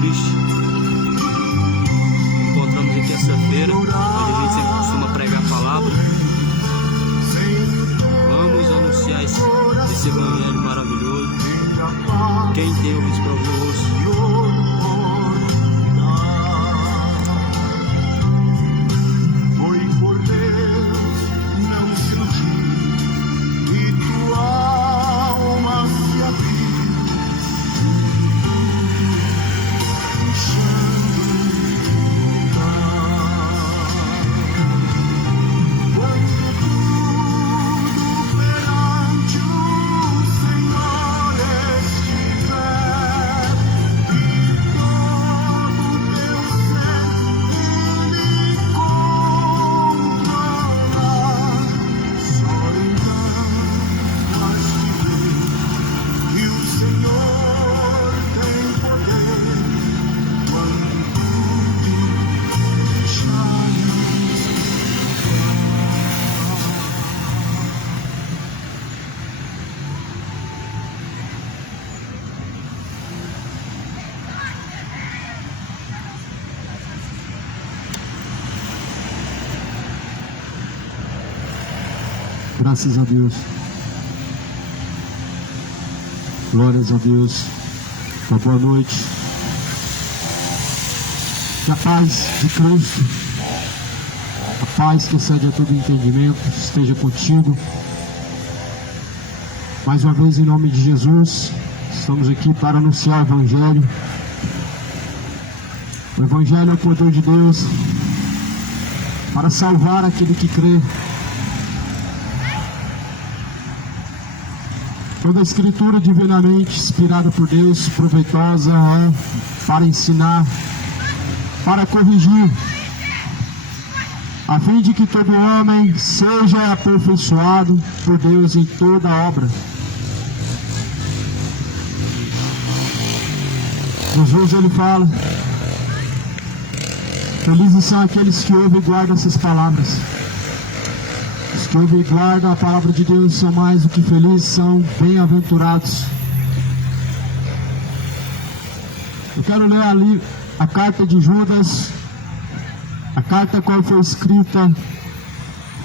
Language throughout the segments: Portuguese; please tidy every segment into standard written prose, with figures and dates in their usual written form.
Cristo. Encontramos em terça-feira, onde a gente sempre costuma pregar a palavra. Vamos anunciar esse evangelho maravilhoso. Quem tem ouvidos para ouvir, ouça. Graças a Deus. Glórias a Deus. Boa noite. Que a paz de Cristo, a paz que excede a todo entendimento, esteja contigo. Mais uma vez, em nome de Jesus, estamos aqui para anunciar o Evangelho. O Evangelho é o poder de Deus para salvar aquele que crê. Toda a Escritura divinamente inspirada por Deus, proveitosa é para ensinar, para corrigir, a fim de que todo homem seja aperfeiçoado por Deus em toda obra. Jesus, ele fala: felizes são aqueles que ouvem e guardam essas palavras. Os que ouvem e guardam a palavra de Deus são mais do que felizes, são bem-aventurados. Eu quero ler ali a carta de Judas, a carta qual foi escrita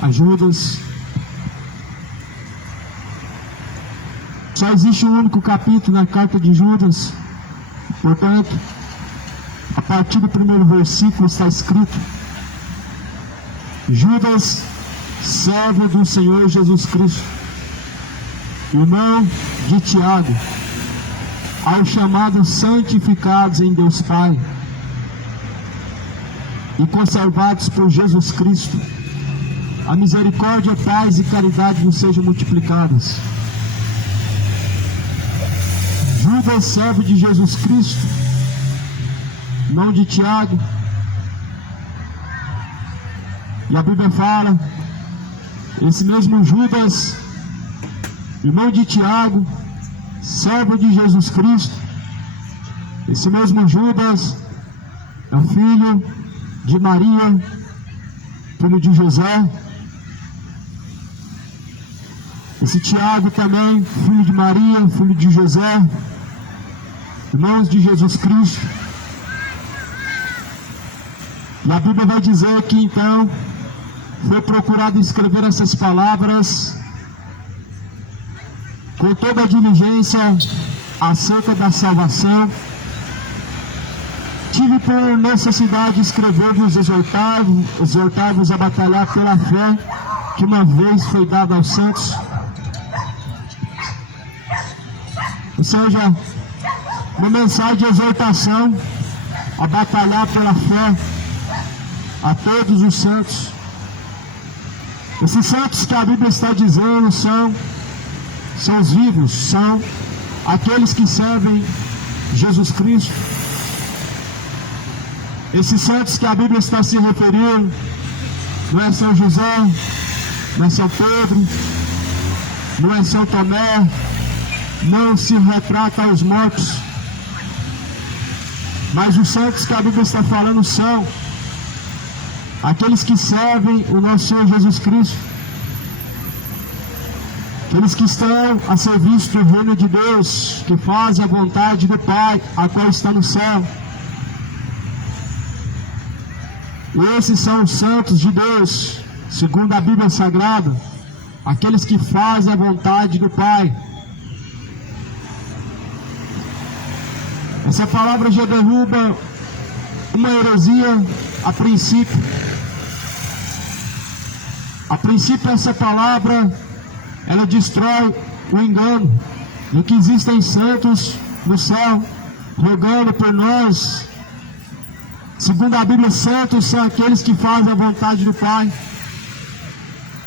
a Judas. Só existe um único capítulo na carta de Judas, portanto, a partir do primeiro versículo está escrito: Judas, servo do Senhor Jesus Cristo, irmão de Tiago, aos chamados santificados em Deus Pai e conservados por Jesus Cristo, a misericórdia, paz e caridade nos sejam multiplicadas. Judas, servo de Jesus Cristo, irmão de Tiago, e a Bíblia fala, esse mesmo Judas, irmão de Tiago, servo de Jesus Cristo, esse mesmo Judas é filho de Maria, filho de José. Esse Tiago também, filho de Maria, filho de José, irmãos de Jesus Cristo. E a Bíblia vai dizer que então foi procurado escrever essas palavras com toda a diligência acerca da salvação. Tive por necessidade de escrever-vos, exortar-vos a batalhar pela fé que uma vez foi dada aos santos. Ou seja, uma mensagem de exortação a batalhar pela fé a todos os santos. Esses santos que a Bíblia está dizendo são os vivos, são aqueles que servem Jesus Cristo. Esses santos que a Bíblia está se referindo não é São José, não é São Pedro, não é São Tomé, não se retrata aos mortos, mas os santos que a Bíblia está falando são aqueles que servem o nosso Senhor Jesus Cristo, aqueles que estão a serviço do reino de Deus, que fazem a vontade do Pai, a qual está no céu. Esses são os santos de Deus, segundo a Bíblia Sagrada, aqueles que fazem a vontade do Pai. Essa palavra já derruba uma heresia a princípio. A princípio, essa palavra, ela destrói o engano de que existem santos no céu, rogando por nós. Segundo a Bíblia, santos são aqueles que fazem a vontade do Pai.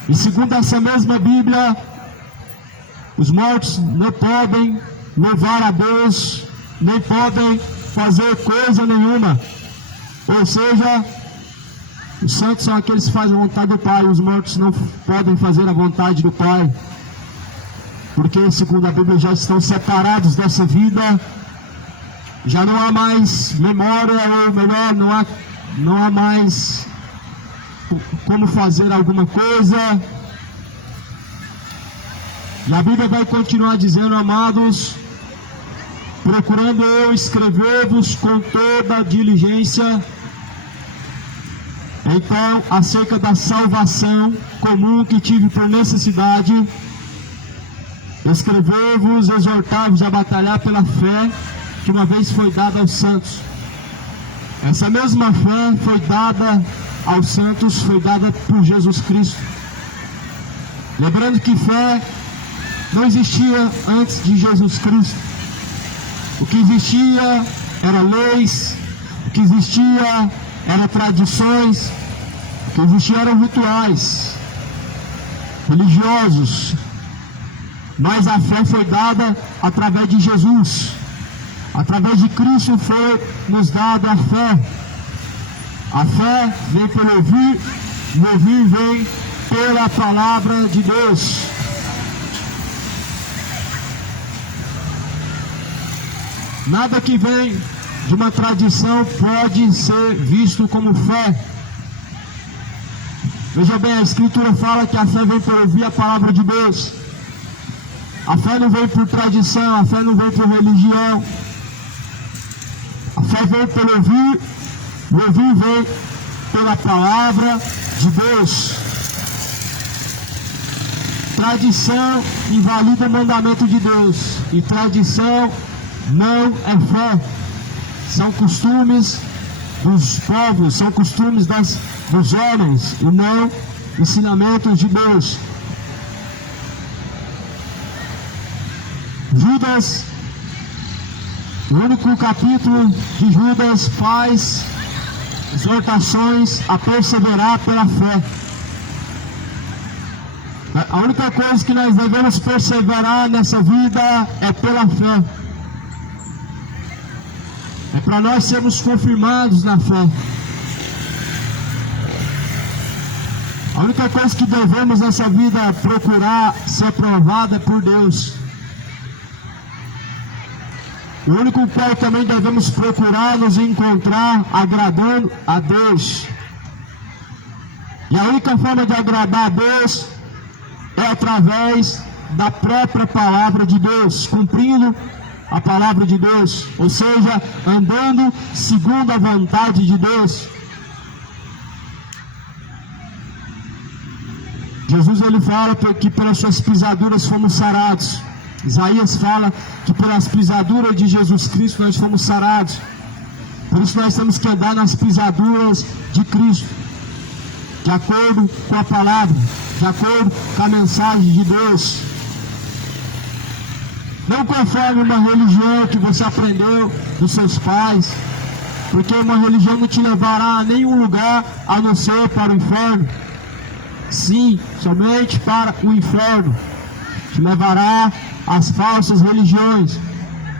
E segundo essa mesma Bíblia, os mortos não podem louvar a Deus, nem podem fazer coisa nenhuma. Ou seja, os santos são aqueles que fazem a vontade do Pai. Os mortos não podem fazer a vontade do Pai, porque segundo a Bíblia já estão separados dessa vida. Já não há mais memória, ou melhor, não há mais como fazer alguma coisa. E a Bíblia vai continuar dizendo, amados, procurando eu escrever-vos com toda diligência. Então, acerca da salvação comum que tive por necessidade, escrever-vos, exortar-vos a batalhar pela fé que uma vez foi dada aos santos. Essa mesma fé foi dada aos santos, foi dada por Jesus Cristo. Lembrando que fé não existia antes de Jesus Cristo. O que existia era leis, o que existia era tradições, o que existia eram rituais religiosos. Mas a fé foi dada através de Jesus. Através de Cristo foi nos dada a fé. A fé vem pelo ouvir, e o ouvir vem pela palavra de Deus. Nada que vem de uma tradição pode ser visto como fé. Veja bem, a Escritura fala que a fé vem por ouvir a palavra de Deus. A fé não vem por tradição, a fé não vem por religião. A fé vem pelo ouvir, o ouvir vem pela palavra de Deus. Tradição invalida o mandamento de Deus, e tradição não é fé. São costumes dos povos, são costumes dos homens, e não ensinamentos de Deus. Judas, o único capítulo de Judas faz exortações a perseverar pela fé. A única coisa que nós devemos perseverar nessa vida é pela fé. É para nós sermos confirmados na fé. A única coisa que devemos nessa vida procurar ser provada é por Deus. O único qual também devemos procurar nos encontrar agradando a Deus. E a única forma de agradar a Deus é através da própria palavra de Deus, cumprindo a palavra de Deus, ou seja, andando segundo a vontade de Deus. Jesus ele fala que pelas suas pisaduras fomos sarados. Isaías fala que pelas pisaduras de Jesus Cristo nós fomos sarados. Por isso nós temos que andar nas pisaduras de Cristo, de acordo com a palavra, de acordo com a mensagem de Deus. Não conforme uma religião que você aprendeu dos seus pais, porque uma religião não te levará a nenhum lugar a não ser para o inferno. Sim, somente para o inferno. Te levará às falsas religiões.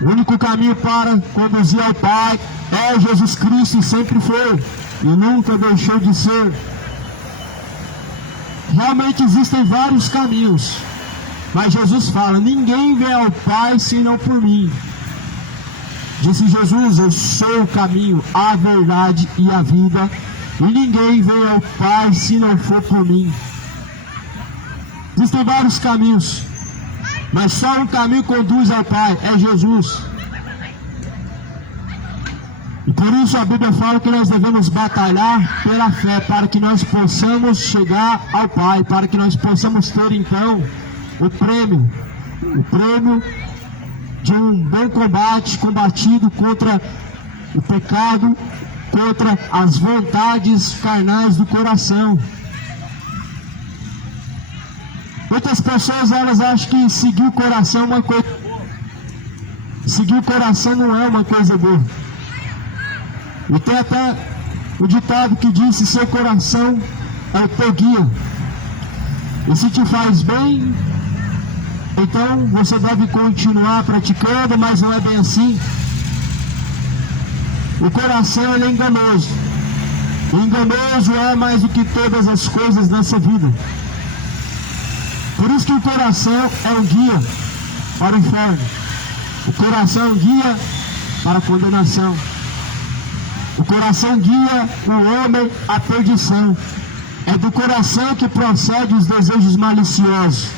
O único caminho para conduzir ao Pai é Jesus Cristo, e sempre foi, e nunca deixou de ser. Realmente existem vários caminhos, mas Jesus fala: ninguém vem ao Pai senão por mim. Disse Jesus: eu sou o caminho, a verdade e a vida, e ninguém vem ao Pai se não for por mim. Existem vários caminhos, mas só um caminho conduz ao Pai, é Jesus. E por isso a Bíblia fala que nós devemos batalhar pela fé, para que nós possamos chegar ao Pai, para que nós possamos ter então o prêmio de um bom combate, combatido contra o pecado, contra as vontades carnais do coração. Muitas pessoas, elas acham que seguir o coração é uma coisa boa. Seguir o coração não é uma coisa boa. E tem até o ditado que diz: seu coração é o teu guia. E se te faz bem, então você deve continuar praticando, mas não é bem assim. O coração, ele é enganoso. E enganoso é mais do que todas as coisas nessa vida. Por isso que o coração é um guia para o inferno. O coração é um guia para a condenação. O coração guia o homem à perdição. É do coração que procede os desejos maliciosos.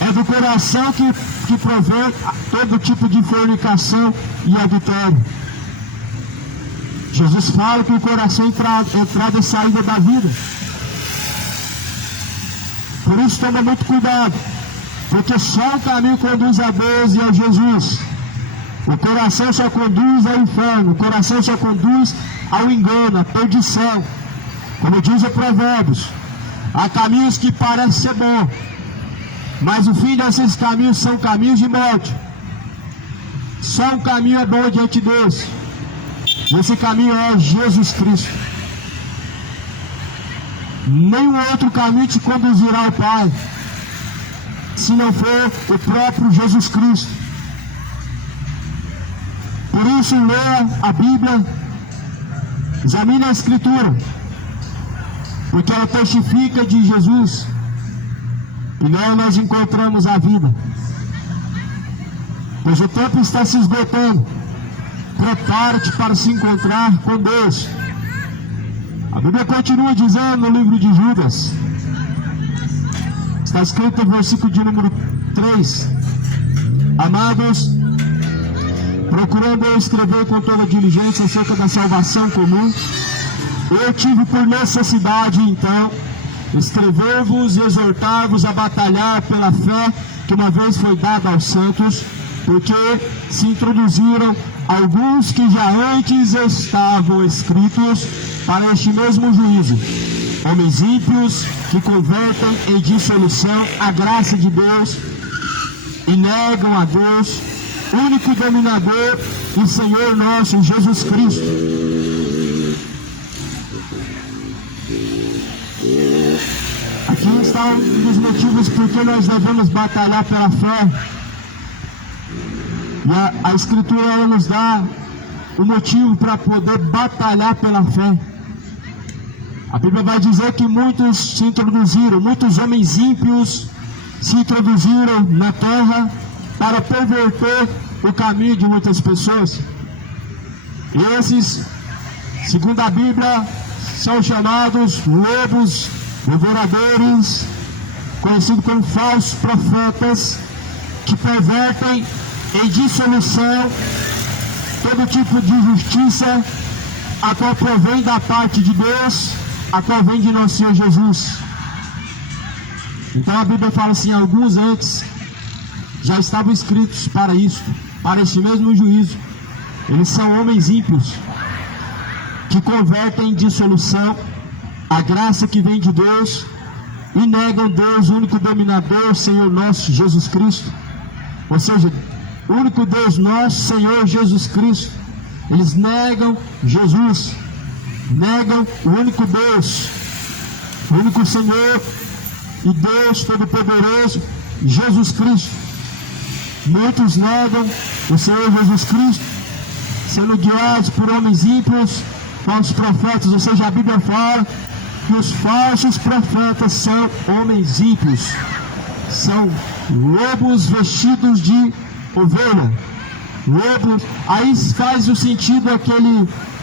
É do coração que provém todo tipo de fornicação e adultério. Jesus fala que o coração é entrada e saída da vida. Por isso toma muito cuidado, porque só o caminho conduz a Deus e a Jesus. O coração só conduz ao inferno, o coração só conduz ao engano, à perdição. Como diz o Provérbios, há caminhos que parecem ser bons, mas o fim desses caminhos são caminhos de morte. Só um caminho é bom diante de Deus. Esse caminho é Jesus Cristo. Nenhum outro caminho te conduzirá ao Pai, se não for o próprio Jesus Cristo. Por isso, leia a Bíblia, examine a Escritura, porque ela testifica de Jesus, e nela nós encontramos a vida. Pois o tempo está se esgotando. Prepare-te para se encontrar com Deus. A Bíblia continua dizendo no livro de Judas, está escrito no versículo de número 3: amados, procurando eu escrever com toda diligência acerca da salvação comum, eu tive por necessidade, então, escrever-vos e exortar-vos a batalhar pela fé que uma vez foi dada aos santos, porque se introduziram alguns que já antes estavam escritos para este mesmo juízo, homens ímpios que convertem em dissolução a graça de Deus e negam a Deus, único dominador e Senhor nosso, Jesus Cristo. Aqui está um dos motivos por que nós devemos batalhar pela fé. E a Escritura, ela nos dá o motivo para poder batalhar pela fé. A Bíblia vai dizer que muitos se introduziram, muitos homens ímpios se introduziram na terra para perverter o caminho de muitas pessoas. E esses, segundo a Bíblia, são chamados lobos devoradores, conhecidos como falsos profetas, que pervertem em dissolução todo tipo de justiça, a qual provém da parte de Deus, a qual vem de nosso Senhor Jesus. Então a Bíblia fala assim: alguns antes já estavam escritos para isso, para este mesmo juízo. Eles são homens ímpios que convertem em dissolução a graça que vem de Deus e negam Deus, o único dominador, Senhor nosso Jesus Cristo. Ou seja, o único Deus nosso, Senhor Jesus Cristo. Eles negam Jesus, negam o único Deus, o único Senhor e Deus Todo-Poderoso, Jesus Cristo. Muitos negam o Senhor Jesus Cristo, sendo guiados por homens ímpios, falsos profetas. Ou seja, a Bíblia fala que os falsos profetas são homens ímpios, são lobos vestidos de ovelha. Lobo, aí faz o sentido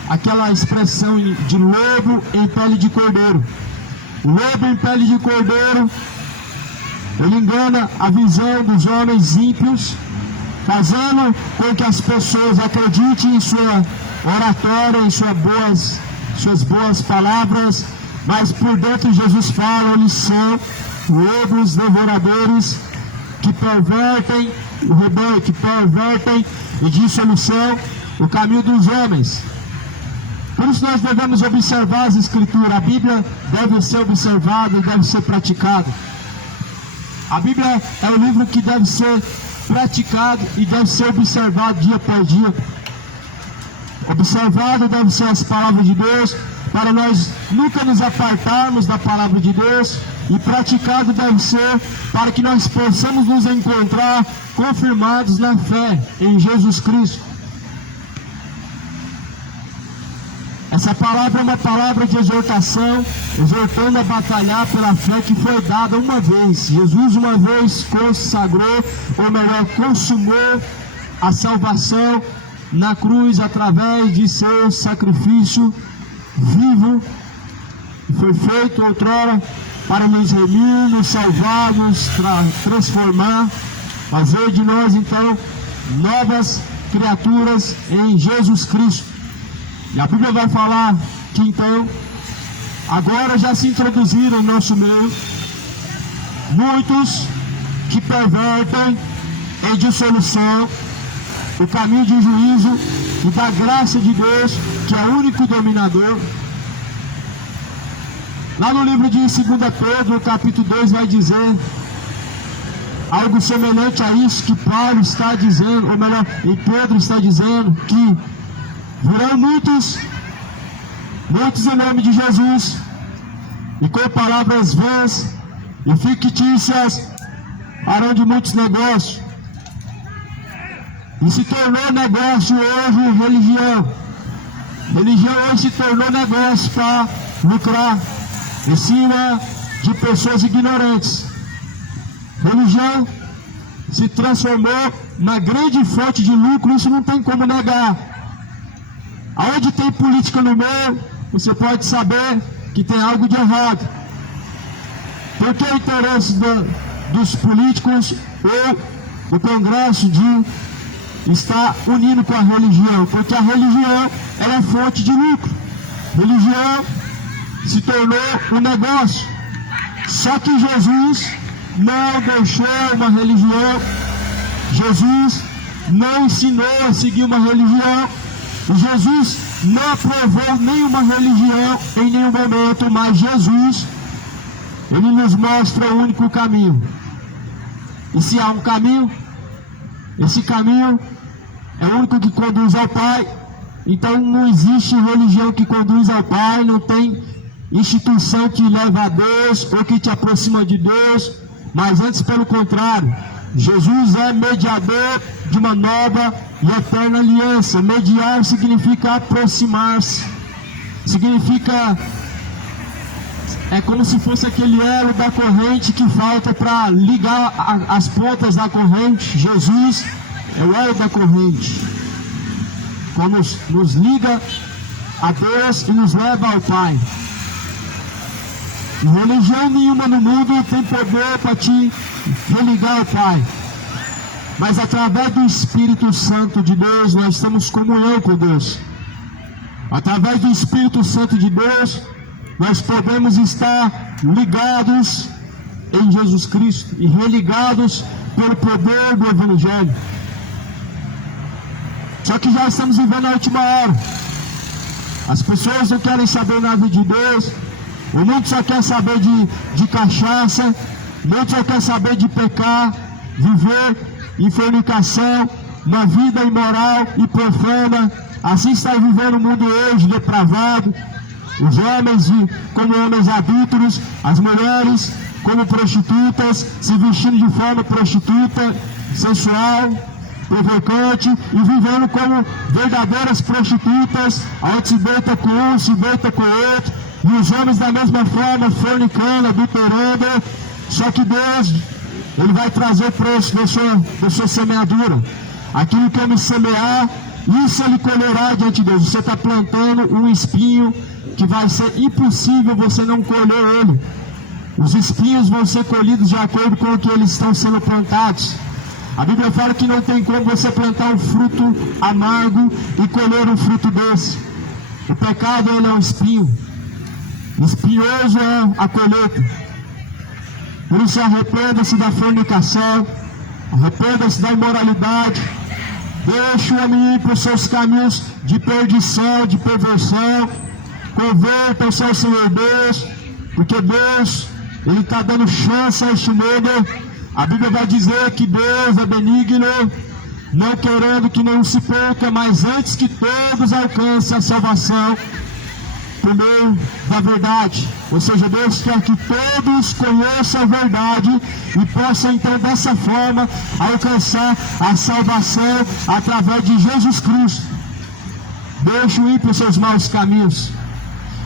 aquela expressão de lobo em pele de cordeiro. Lobo em pele de cordeiro, ele engana a visão dos homens ímpios fazendo com que as pessoas acreditem em sua oratória, em suas boas palavras, mas por dentro Jesus fala, eles são lobos devoradores que pervertem o rebanho, que pervertem em dissolução o caminho dos homens. Por isso nós devemos observar as Escrituras. A Bíblia deve ser observada e deve ser praticada. A Bíblia é um livro que deve ser praticado e deve ser observado dia após dia. Observado deve ser as palavras de Deus, para nós nunca nos apartarmos da palavra de Deus, e praticado deve ser para que nós possamos nos encontrar confirmados na fé em Jesus Cristo. Essa palavra é uma palavra de exortação, exortando a batalhar pela fé que foi dada uma vez. Jesus uma vez consagrou, ou melhor, consumou a salvação na cruz através de seu sacrifício vivo, que foi feito outrora para nos remir, nos salvar, nos transformar, fazer de nós então novas criaturas em Jesus Cristo. E a Bíblia vai falar que então, agora já se introduziram em nosso meio muitos que pervertem em dissolução o caminho de juízo e da graça de Deus, que é o único dominador. Lá no livro de 2 Pedro, capítulo 2, vai dizer algo semelhante a isso que Paulo está dizendo, ou melhor, e Pedro está dizendo, que virão muitos em nome de Jesus, e com palavras vãs e fictícias farão de muitos negócios. E se tornou negócio hoje religião. Religião hoje se tornou negócio para lucrar em cima de pessoas ignorantes. Religião se transformou na grande fonte de lucro, isso não tem como negar. Aonde tem política no meio, você pode saber que tem algo de errado. Porque o interesse dos políticos ou o Congresso de estar unindo com a religião? Porque a religião é fonte de lucro. Religião se tornou um negócio. Só que Jesus não deixou uma religião. Jesus não ensinou a seguir uma religião. Jesus não aprovou nenhuma religião em nenhum momento, mas Jesus, Ele nos mostra o único caminho. E se há um caminho, esse caminho é o único que conduz ao Pai. Então não existe religião que conduz ao Pai, não tem instituição que leva a Deus ou que te aproxima de Deus, mas antes pelo contrário, Jesus é mediador de uma nova e eterna aliança. Mediar significa aproximar-se, significa, é como se fosse aquele elo da corrente que falta para ligar as pontas da corrente. Jesus é o elo da corrente, como nos liga a Deus e nos leva ao Pai. Religião nenhuma no mundo tem poder para te religar ao Pai, mas através do Espírito Santo de Deus nós temos comunhão com Deus. Através do Espírito Santo de Deus nós podemos estar ligados em Jesus Cristo e religados pelo poder do Evangelho. Só que já estamos vivendo a última hora. As pessoas não querem saber nada de Deus. O mundo só quer saber de cachaça. O mundo só quer saber de pecar, viver em fornicação, uma vida imoral e profana. Assim está vivendo o mundo hoje, depravado. Os homens como homens adúlteros, as mulheres como prostitutas, se vestindo de forma prostituta, sensual, provocante, e vivendo como verdadeiras prostitutas, onde se deita com um, se deita com o outro, e os homens da mesma forma, fornicando, adulterando. Só que Deus, Ele vai trazer o preço da sua semeadura. Aquilo que eu me semear, isso Ele colherá diante de Deus. Você está plantando um espinho que vai ser impossível você não colher ele. Os espinhos vão ser colhidos de acordo com o que eles estão sendo plantados. A Bíblia fala que não tem como você plantar um fruto amargo e colher um fruto doce. O pecado, ele é um espinho. Espinhoso é a colheita. Por isso, arrependa-se da fornicação, arrependa-se da imoralidade, deixe o homem ir para os seus caminhos de perdição, de perversão, converta-se ao Senhor Deus, porque Deus, Ele está dando chance a este mundo. A Bíblia vai dizer que Deus é benigno, não querendo que nenhum se perca, mas antes que todos alcancem a salvação por meio da verdade. Ou seja, Deus quer que todos conheçam a verdade e possam então dessa forma alcançar a salvação através de Jesus Cristo. Deixe o ímpio os seus maus caminhos.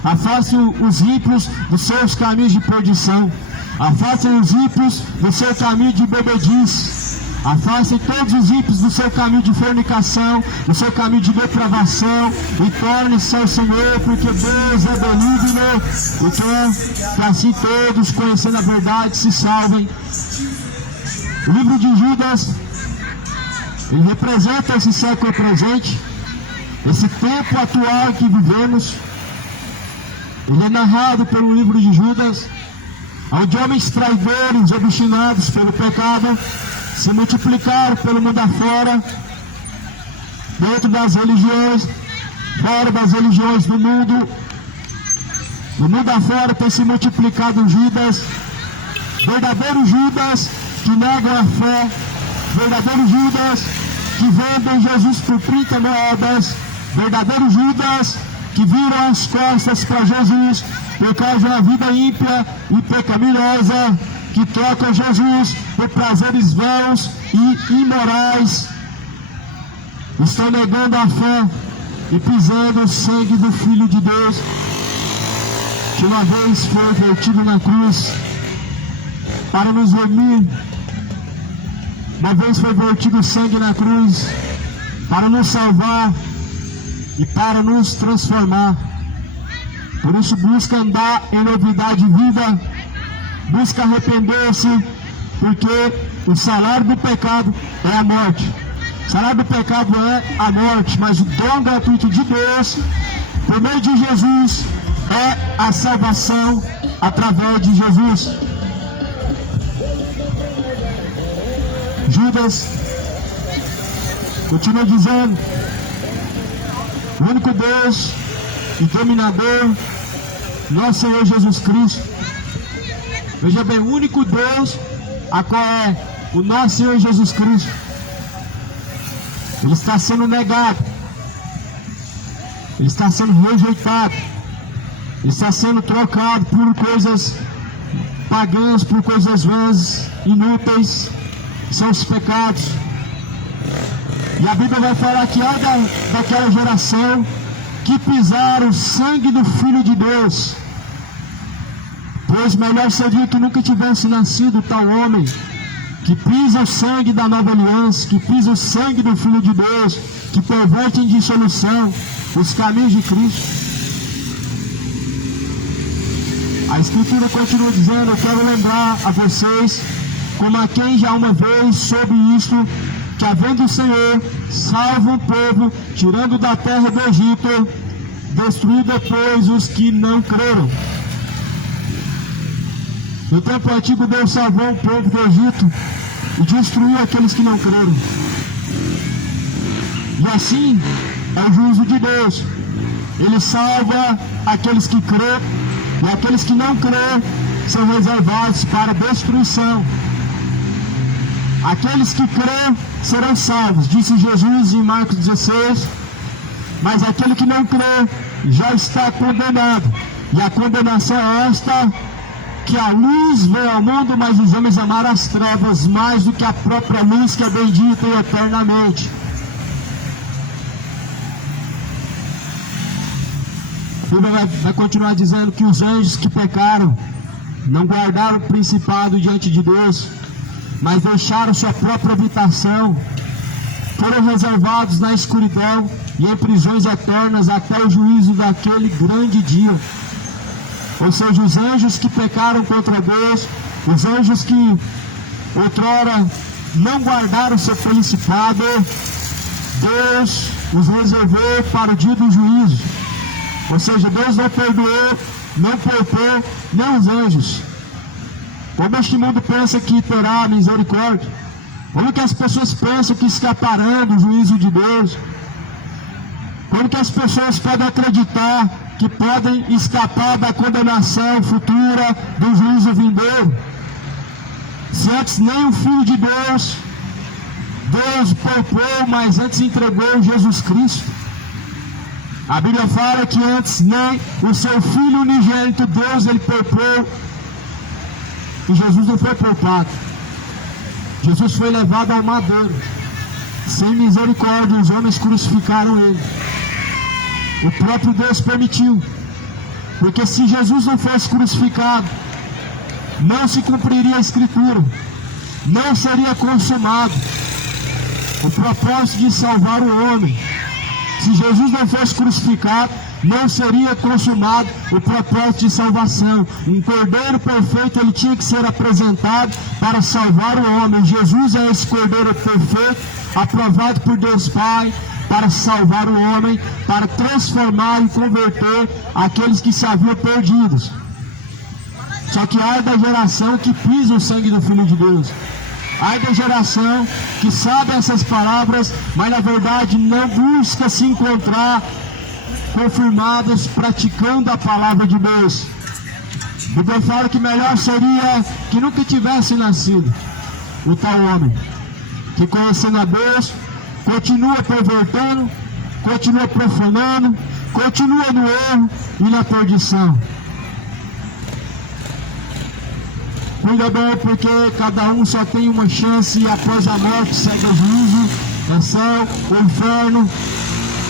Afaste os ímpios dos seus caminhos de perdição. Afastem os ímpios do seu caminho de bebedice. Afastem todos os ímpios do seu caminho de fornicação, do seu caminho de depravação, e torne-se ao Senhor, porque Deus é benigno e quer que assim todos, conhecendo a verdade, se salvem. O livro de Judas, ele representa esse século presente, esse tempo atual que vivemos. Ele é narrado pelo livro de Judas, onde homens traidores, obstinados pelo pecado, se multiplicaram pelo mundo afora, dentro das religiões, fora das religiões do mundo. No mundo afora tem se multiplicado Judas, verdadeiros Judas que negam a fé, verdadeiros Judas que vendem Jesus por 30 moedas, verdadeiros Judas que viram as costas para Jesus por causa de uma vida ímpia e pecaminosa, que trocam Jesus por prazeres vãos e imorais, estão negando a fé e pisando o sangue do Filho de Deus, que uma vez foi vertido na cruz para nos remir. Uma vez foi vertido sangue na cruz para nos salvar e para nos transformar. Por isso, busca andar em novidade de vida, busca arrepender-se, porque o salário do pecado é a morte. O salário do pecado é a morte, mas o dom gratuito de Deus, por meio de Jesus, é a salvação através de Jesus. Judas continua dizendo: o único Deus e dominador, nosso Senhor Jesus Cristo. Veja bem, o único Deus, a qual é o nosso Senhor Jesus Cristo, ele está sendo negado, ele está sendo rejeitado, ele está sendo trocado por coisas pagãs, por coisas vãs, inúteis, são os pecados. E a Bíblia vai falar que há daquela geração que pisaram o sangue do Filho de Deus, pois melhor seria que nunca tivesse nascido tal homem, que pisa o sangue da nova aliança, que pisa o sangue do Filho de Deus, que perverte em dissolução os caminhos de Cristo. A Escritura continua dizendo: eu quero lembrar a vocês, como a quem já uma vez soube isto, que havendo o Senhor salvo o povo, tirando da terra do Egito, destruiu depois os que não creram. No tempo antigo, Deus salvou o povo do Egito e destruiu aqueles que não creram. E assim é o juízo de Deus. Ele salva aqueles que crêem, e aqueles que não creem são reservados para destruição. Aqueles que creem serão salvos, disse Jesus em Marcos 16, mas aquele que não crê já está condenado. E a condenação é esta: que a luz veio ao mundo, mas os homens amaram as trevas mais do que a própria luz, que é bendita e eternamente. A Bíblia vai continuar dizendo que os anjos que pecaram não guardaram o principado diante de Deus, mas deixaram sua própria habitação, foram reservados na escuridão e em prisões eternas até o juízo daquele grande dia. Ou seja, os anjos que pecaram contra Deus, os anjos que outrora não guardaram o seu principado, Deus os reservou para o dia do juízo. Ou seja, Deus não perdoou, não poupou, nem os anjos. Como este mundo pensa que terá misericórdia? Como que as pessoas pensam que escaparão do juízo de Deus? Como que as pessoas podem acreditar que podem escapar da condenação futura do juízo vindouro? Se antes nem o Filho de Deus, Deus poupou, mas antes entregou Jesus Cristo. A Bíblia fala que antes nem o seu Filho unigênito, Deus, ele poupou, e Jesus não foi poupado. Jesus foi levado ao madeiro, sem misericórdia, os homens crucificaram ele. O próprio Deus permitiu, porque se Jesus não fosse crucificado, não se cumpriria a Escritura, não seria consumado o propósito de salvar o homem. Se Jesus não fosse crucificado, não seria consumado o propósito de salvação. Um cordeiro perfeito, ele tinha que ser apresentado para salvar o homem. Jesus é esse cordeiro perfeito, aprovado por Deus Pai, para salvar o homem, para transformar e converter aqueles que se haviam perdidos. Só que ai da geração que pisa o sangue do Filho de Deus. Ai da geração que sabe essas palavras, mas na verdade não busca se encontrar confirmadas praticando a palavra de Deus. O Deus fala que melhor seria que nunca tivesse nascido o tal homem, que conhecendo a Deus, continua pervertendo, continua profanando, continua no erro e na perdição. Cuida bem, porque cada um só tem uma chance e após a morte segue o juízo, é céu, o inferno.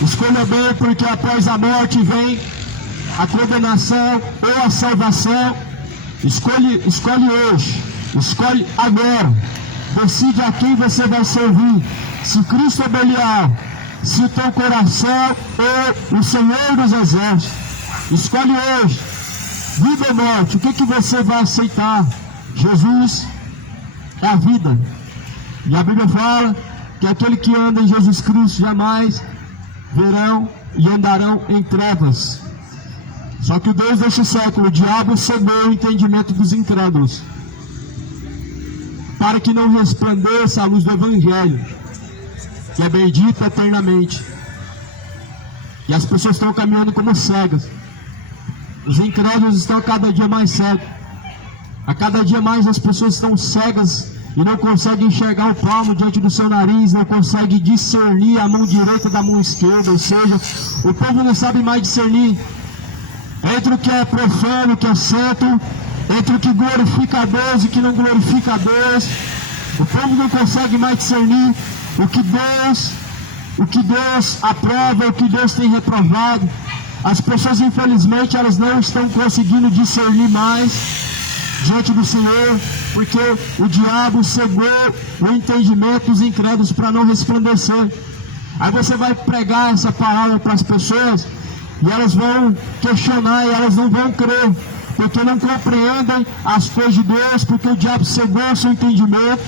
Escolha bem, porque após a morte vem a condenação ou a salvação. Escolhe hoje, escolhe agora. Decide a quem você vai servir. Se Cristo é Belial, se o teu coração ou o Senhor dos Exércitos. Escolhe hoje, vida ou morte, o que você vai aceitar? Jesus é a vida. E a Bíblia fala que aquele que anda em Jesus Cristo jamais verão e andarão em trevas. Só que o Deus deste século, o diabo, cegou o entendimento dos incrédulos, para que não resplandeça a luz do Evangelho, que é bendito eternamente. E as pessoas estão caminhando como cegas. Os incrédulos estão cada dia mais cegos. A cada dia mais as pessoas estão cegas e não conseguem enxergar o palmo diante do seu nariz, não conseguem discernir a mão direita da mão esquerda. Ou seja, o povo não sabe mais discernir entre o que é profano, o que é santo, entre o que glorifica a Deus e o que não glorifica a Deus. O povo não consegue mais discernir o que Deus aprova, o que Deus tem reprovado. As pessoas, infelizmente, elas não estão conseguindo discernir mais diante do Senhor, porque o diabo cegou o entendimento dos incrédulos para não resplandecer. Aí você vai pregar essa palavra para as pessoas e elas vão questionar e elas não vão crer, porque não compreendem as coisas de Deus, porque o diabo cegou o seu entendimento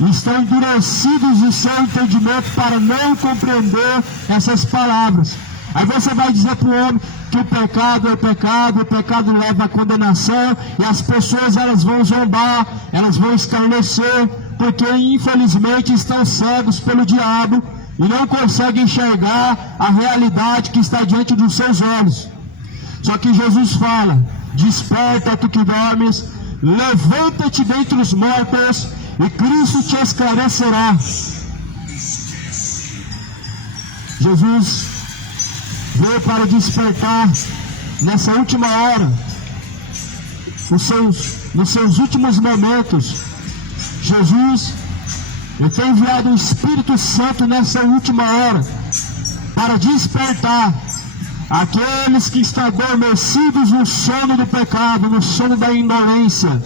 e estão endurecidos o seu entendimento para não compreender essas palavras. Aí você vai dizer para o homem que o pecado é pecado, o pecado leva à condenação, e as pessoas elas vão zombar, elas vão escarnecer, porque infelizmente estão cegos pelo diabo e não conseguem enxergar a realidade que está diante dos seus olhos. Só que Jesus fala: desperta, tu que dormes, levanta-te dentre os mortos e Cristo te esclarecerá. Jesus veio para despertar nessa última hora, nos seus últimos momentos. Jesus, ele tem enviado o Espírito Santo nessa última hora para despertar aqueles que estão adormecidos no sono do pecado, no sono da indolência.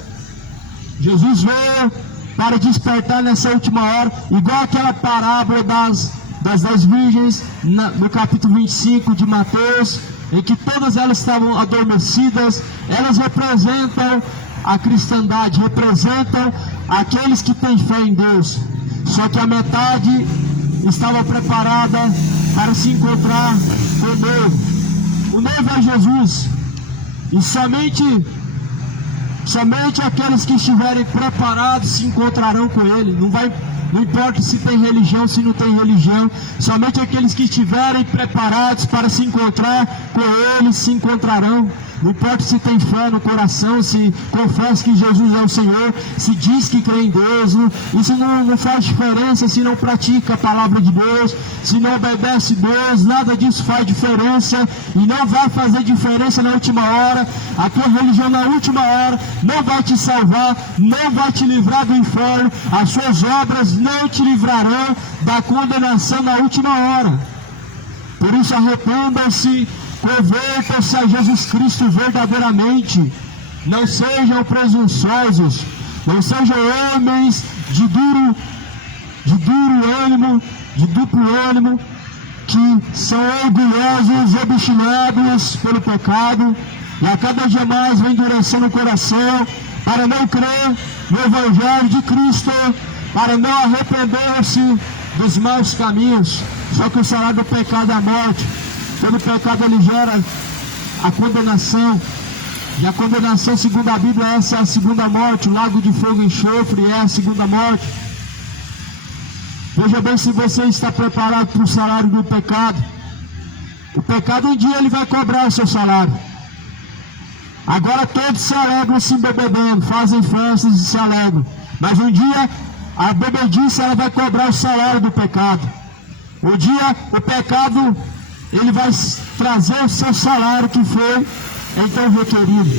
Jesus veio para despertar nessa última hora, igual aquela parábola das 10 virgens, no capítulo 25 de Mateus, em que todas elas estavam adormecidas. Elas representam a cristandade, representam aqueles que têm fé em Deus. Só que a metade estava preparada para se encontrar com o noivo. O noivo é Jesus. E somente aqueles que estiverem preparados se encontrarão com Ele. Não importa se tem religião, se não tem religião. Somente aqueles que estiverem preparados para se encontrar com Ele se encontrarão. Não importa se tem fé no coração, se confessa que Jesus é o Senhor, se diz que crê em Deus. Isso não faz diferença se não pratica a palavra de Deus, se não obedece Deus. Nada disso faz diferença e não vai fazer diferença na última hora. A tua religião na última hora não vai te salvar, não vai te livrar do inferno. As suas obras não te livrarão da condenação na última hora. Por isso arrependam-se, convertam-se a Jesus Cristo verdadeiramente. Não sejam presunçosos, não sejam homens de duro ânimo, de duplo ânimo, que são orgulhosos, obstinados pelo pecado, e a cada dia mais vem endurecendo o coração para não crer no Evangelho de Cristo, para não arrepender-se dos maus caminhos. Só que o salário do pecado é a morte. Todo pecado ele gera a condenação. E a condenação, segundo a Bíblia, essa é a segunda morte. O lago de fogo e enxofre é a segunda morte. Veja bem se você está preparado para o salário do pecado. O pecado um dia ele vai cobrar o seu salário. Agora todos se alegram se embebedando, fazem festas e se alegram. Mas um dia a bebedice ela vai cobrar o salário do pecado. Um dia o pecado ele vai trazer o seu salário que foi então requerido.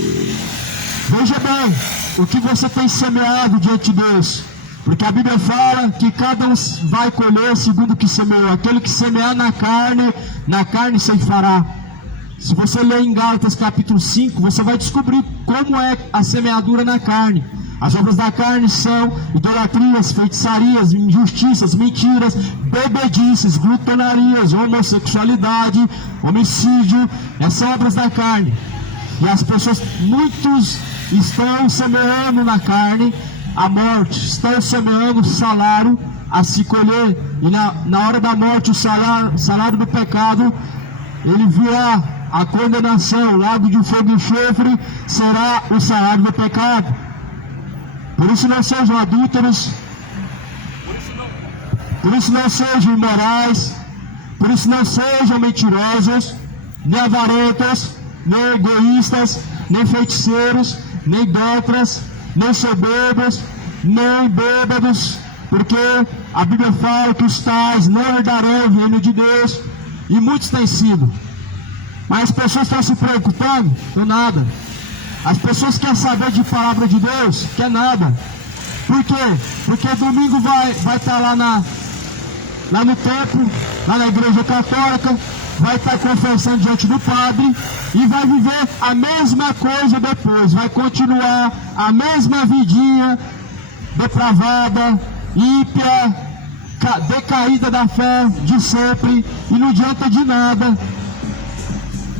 Veja bem o que você tem semeado diante de Deus, porque a Bíblia fala que cada um vai colher segundo o que semeou. Aquele que semear na carne ceifará. Se você ler em Gálatas capítulo 5, você vai descobrir como é a semeadura na carne. As obras da carne são idolatrias, feitiçarias, injustiças, mentiras, bebedices, glutonarias, homossexualidade, homicídio. Essas são obras da carne. E as pessoas, muitos estão semeando na carne a morte, estão semeando o salário a se colher. E na hora da morte, o salário do pecado, ele virá a condenação. O lago de fogo e enxofre será o salário do pecado. Por isso não sejam adúlteros, por isso não sejam imorais, por isso não sejam mentirosos, nem avarentos, nem egoístas, nem feiticeiros, nem idólatras, nem soberbos, nem bêbados, porque a Bíblia fala que os tais não herdarão o reino de Deus, e muitos têm sido. Mas as pessoas estão se preocupando com nada. As pessoas querem saber de palavra de Deus, quer nada. Por quê? Porque domingo vai estar lá no templo, lá na igreja católica, vai estar confessando diante do padre e vai viver a mesma coisa depois. Vai continuar a mesma vidinha depravada, ímpia, decaída da fé de sempre, e não adianta de nada.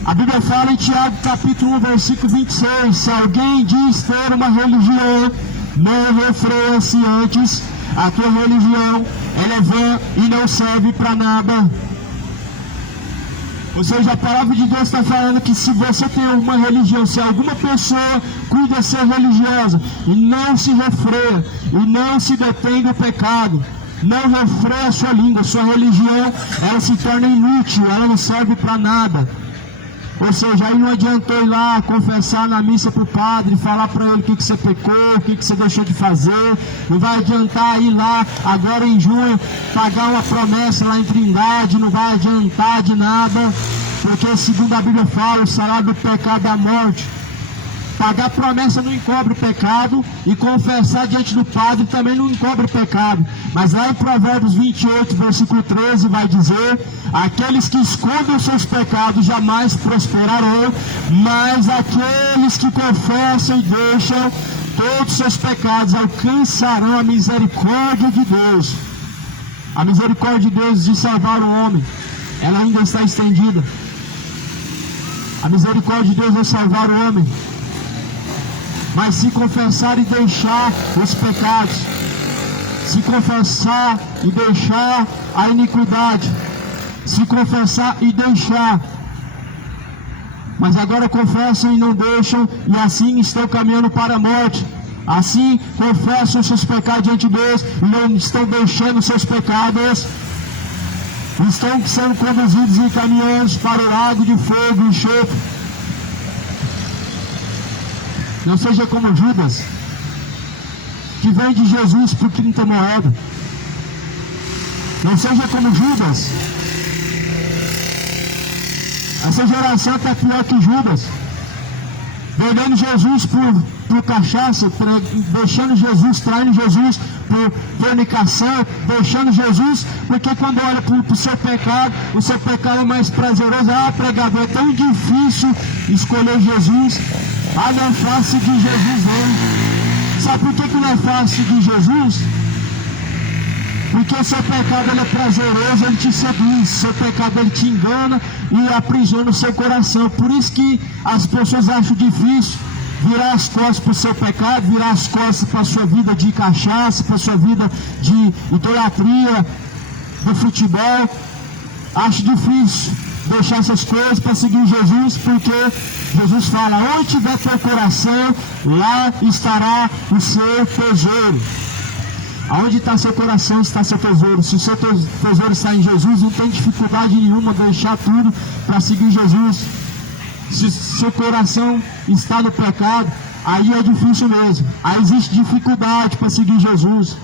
A Bíblia fala em Tiago capítulo 1, versículo 26, se alguém diz ter uma religião, não refreia-se antes, a tua religião ela é vã e não serve para nada. Ou seja, a palavra de Deus está falando que se você tem uma religião, se alguma pessoa cuida de ser religiosa e não se refreia, e não se detém do pecado, não refreia a sua língua, sua religião, ela se torna inútil, ela não serve para nada. Ou seja, aí não adiantou ir lá confessar na missa para o padre, falar para ele o que você pecou, o que você deixou de fazer. Não vai adiantar ir lá agora em junho, pagar uma promessa lá em Trindade, não vai adiantar de nada, porque segundo a Bíblia fala, o salário do pecado é a morte. Pagar promessa não encobre o pecado, e confessar diante do padre também não encobre o pecado. Mas lá em Provérbios 28, versículo 13, vai dizer: aqueles que escondem os seus pecados jamais prosperarão, mas aqueles que confessam e deixam todos os seus pecados alcançarão a misericórdia de Deus. A misericórdia de Deus de salvar o homem, ela ainda está estendida. A misericórdia de Deus de salvar o homem. mas se confessar e deixar os pecados, se confessar e deixar a iniquidade, se confessar e deixar, mas agora confessam e não deixam, e assim estão caminhando para a morte. Assim confessam os seus pecados diante de Deus e não estão deixando os seus pecados, estão sendo conduzidos e caminhando para o lago de fogo e enxofre. Não seja como Judas, que vende Jesus por 30 moedas. Não seja como Judas. Essa geração está pior que Judas, vendendo Jesus por cachaça, deixando Jesus, traindo Jesus por fornicação, deixando Jesus, porque quando olha para o seu pecado, o seu pecado é mais prazeroso. Pregador, é tão difícil escolher Jesus. Não é fácil seguir Jesus, não. Sabe por que não é fácil seguir Jesus? Porque o seu pecado ele é prazeroso, ele te seduz, o seu pecado ele te engana e aprisiona o seu coração. Por isso que as pessoas acham difícil virar as costas para o seu pecado, virar as costas para a sua vida de cachaça, para a sua vida de idolatria, do futebol. Acho difícil deixar essas coisas para seguir Jesus, porque Jesus fala: onde tiver teu coração, lá estará o seu tesouro. Aonde está seu coração, está seu tesouro. Se o seu tesouro está em Jesus, não tem dificuldade nenhuma de deixar tudo para seguir Jesus. Se seu coração está no pecado, aí é difícil mesmo. Aí existe dificuldade para seguir Jesus.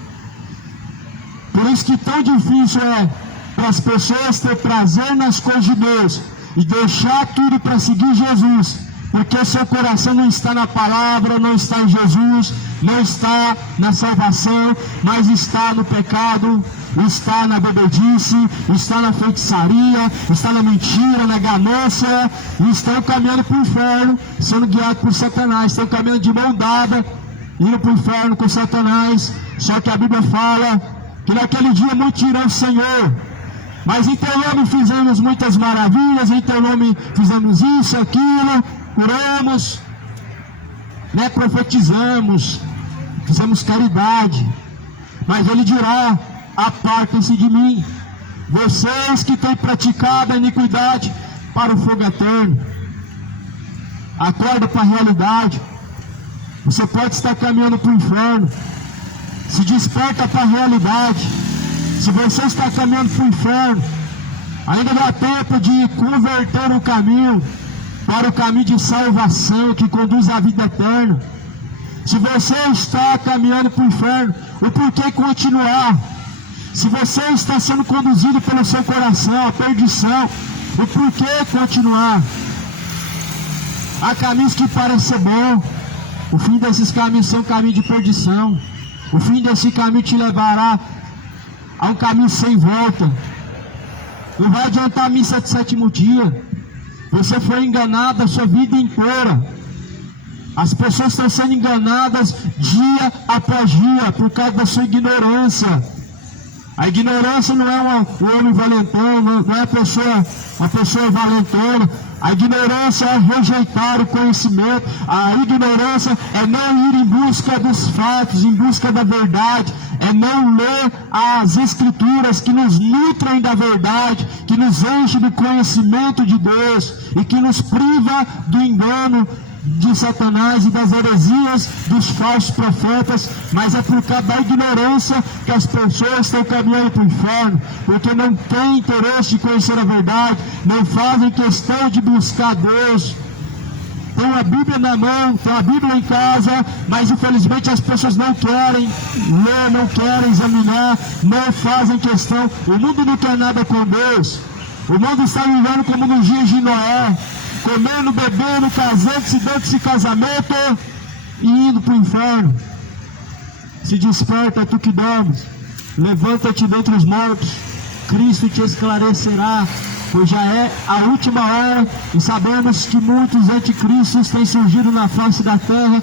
Por isso que tão difícil é para as pessoas ter prazer nas coisas de Deus e deixar tudo para seguir Jesus. Porque seu coração não está na palavra, não está em Jesus, não está na salvação, mas está no pecado, está na bebedice, está na feitiçaria, está na mentira, na ganância, e estão caminhando para o inferno, sendo guiados por Satanás, estão caminhando de mão dada, indo para o inferno com Satanás. Só que a Bíblia fala que naquele dia muitos dirão: Senhor, mas em teu nome fizemos muitas maravilhas, em teu nome fizemos isso, aquilo, curamos, profetizamos, fizemos caridade. Mas ele dirá: apartem-se de mim, vocês que têm praticado a iniquidade, para o fogo eterno. Acorda para a realidade. Você pode estar caminhando para o inferno. Se desperta para a realidade. Se você está caminhando para o inferno, ainda dá tempo de converter o caminho para o caminho de salvação que conduz à vida eterna. Se você está caminhando para o inferno, o porquê continuar? Se você está sendo conduzido pelo seu coração à perdição, o porquê continuar? Há caminhos que parecem ser bons, o fim desses caminhos são caminhos de perdição. O fim desse caminho te levará a um caminho sem volta. Não vai adiantar a missa de sétimo dia. Você foi enganado a sua vida inteira. As pessoas estão sendo enganadas dia após dia por causa da sua ignorância. A ignorância não é um homem valentão, não é uma pessoa valentona. A ignorância é rejeitar o conhecimento. A ignorância é não ir em busca dos fatos, em busca da verdade. É não ler as escrituras que nos nutrem da verdade, que nos enchem do conhecimento de Deus e que nos priva do engano de Satanás e das heresias dos falsos profetas. Mas é por causa da ignorância que as pessoas estão caminhando para o inferno, porque não têm interesse de conhecer a verdade, não fazem questão de buscar Deus. Tem uma Bíblia na mão, tem uma Bíblia em casa, mas infelizmente as pessoas não querem ler, não querem examinar, não fazem questão. O mundo não quer nada com Deus. O mundo está vivendo como nos dias de Noé, comendo, bebendo, casando-se, dando-se casamento e indo para o inferno. Se desperta, tu que dormes, levanta-te dentre os mortos, Cristo te esclarecerá, pois já é a última hora, e sabemos que muitos anticristos têm surgido na face da terra,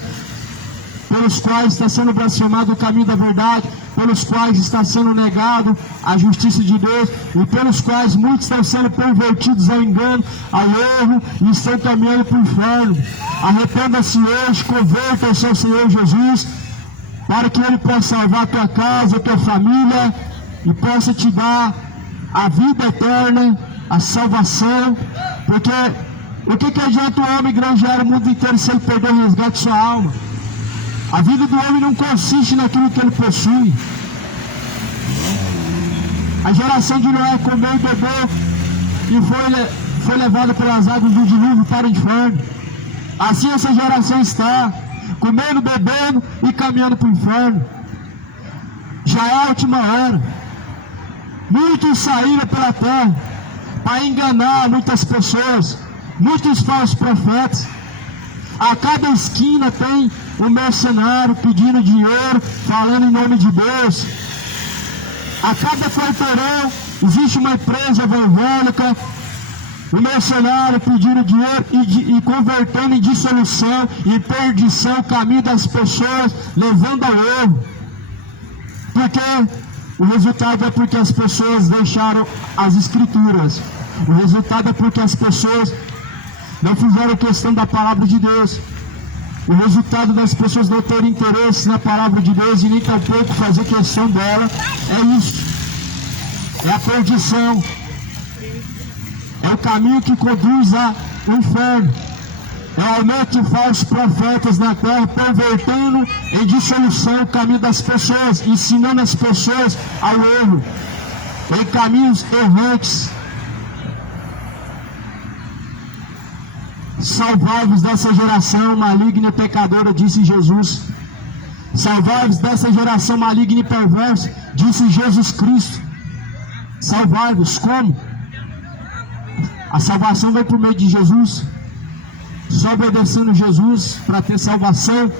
pelos quais está sendo blasfemado o caminho da verdade. pelos quais está sendo negado a justiça de Deus e pelos quais muitos estão sendo pervertidos ao engano, ao erro e estão caminhando para o inferno. Arrependa-se hoje, converta-se ao Senhor Jesus, para que Ele possa salvar a tua casa, a tua família e possa te dar a vida eterna, a salvação, porque o que adianta o homem granjear o mundo inteiro se ele perder o resgate de sua alma? A vida do homem não consiste naquilo que ele possui. A geração de Noé comeu e bebeu e foi levada pelas águas do dilúvio para o inferno. Assim essa geração está, comendo, bebendo e caminhando para o inferno. Já é a última hora. Muitos saíram pela terra para enganar muitas pessoas, muitos falsos profetas. A cada esquina tem um mercenário pedindo dinheiro, falando em nome de Deus. A cada quarteirão existe uma empresa evangélica, um mercenário pedindo dinheiro e convertendo em dissolução e perdição o caminho das pessoas, levando ao erro. Porque o resultado é porque as pessoas deixaram as escrituras. O resultado é porque as pessoas não fizeram questão da palavra de Deus. O resultado das pessoas não terem interesse na palavra de Deus e nem tampouco fazer questão dela é isso. É a perdição. É o caminho que conduz ao inferno. É o aumento de falsos profetas na terra, pervertendo em dissolução o caminho das pessoas, ensinando as pessoas ao erro, em caminhos errantes. Salvai-vos dessa geração maligna e pecadora, disse Jesus. Salvai-vos dessa geração maligna e perversa, disse Jesus Cristo. Salvai-vos como? A salvação vem por meio de Jesus. Só obedecendo Jesus para ter salvação.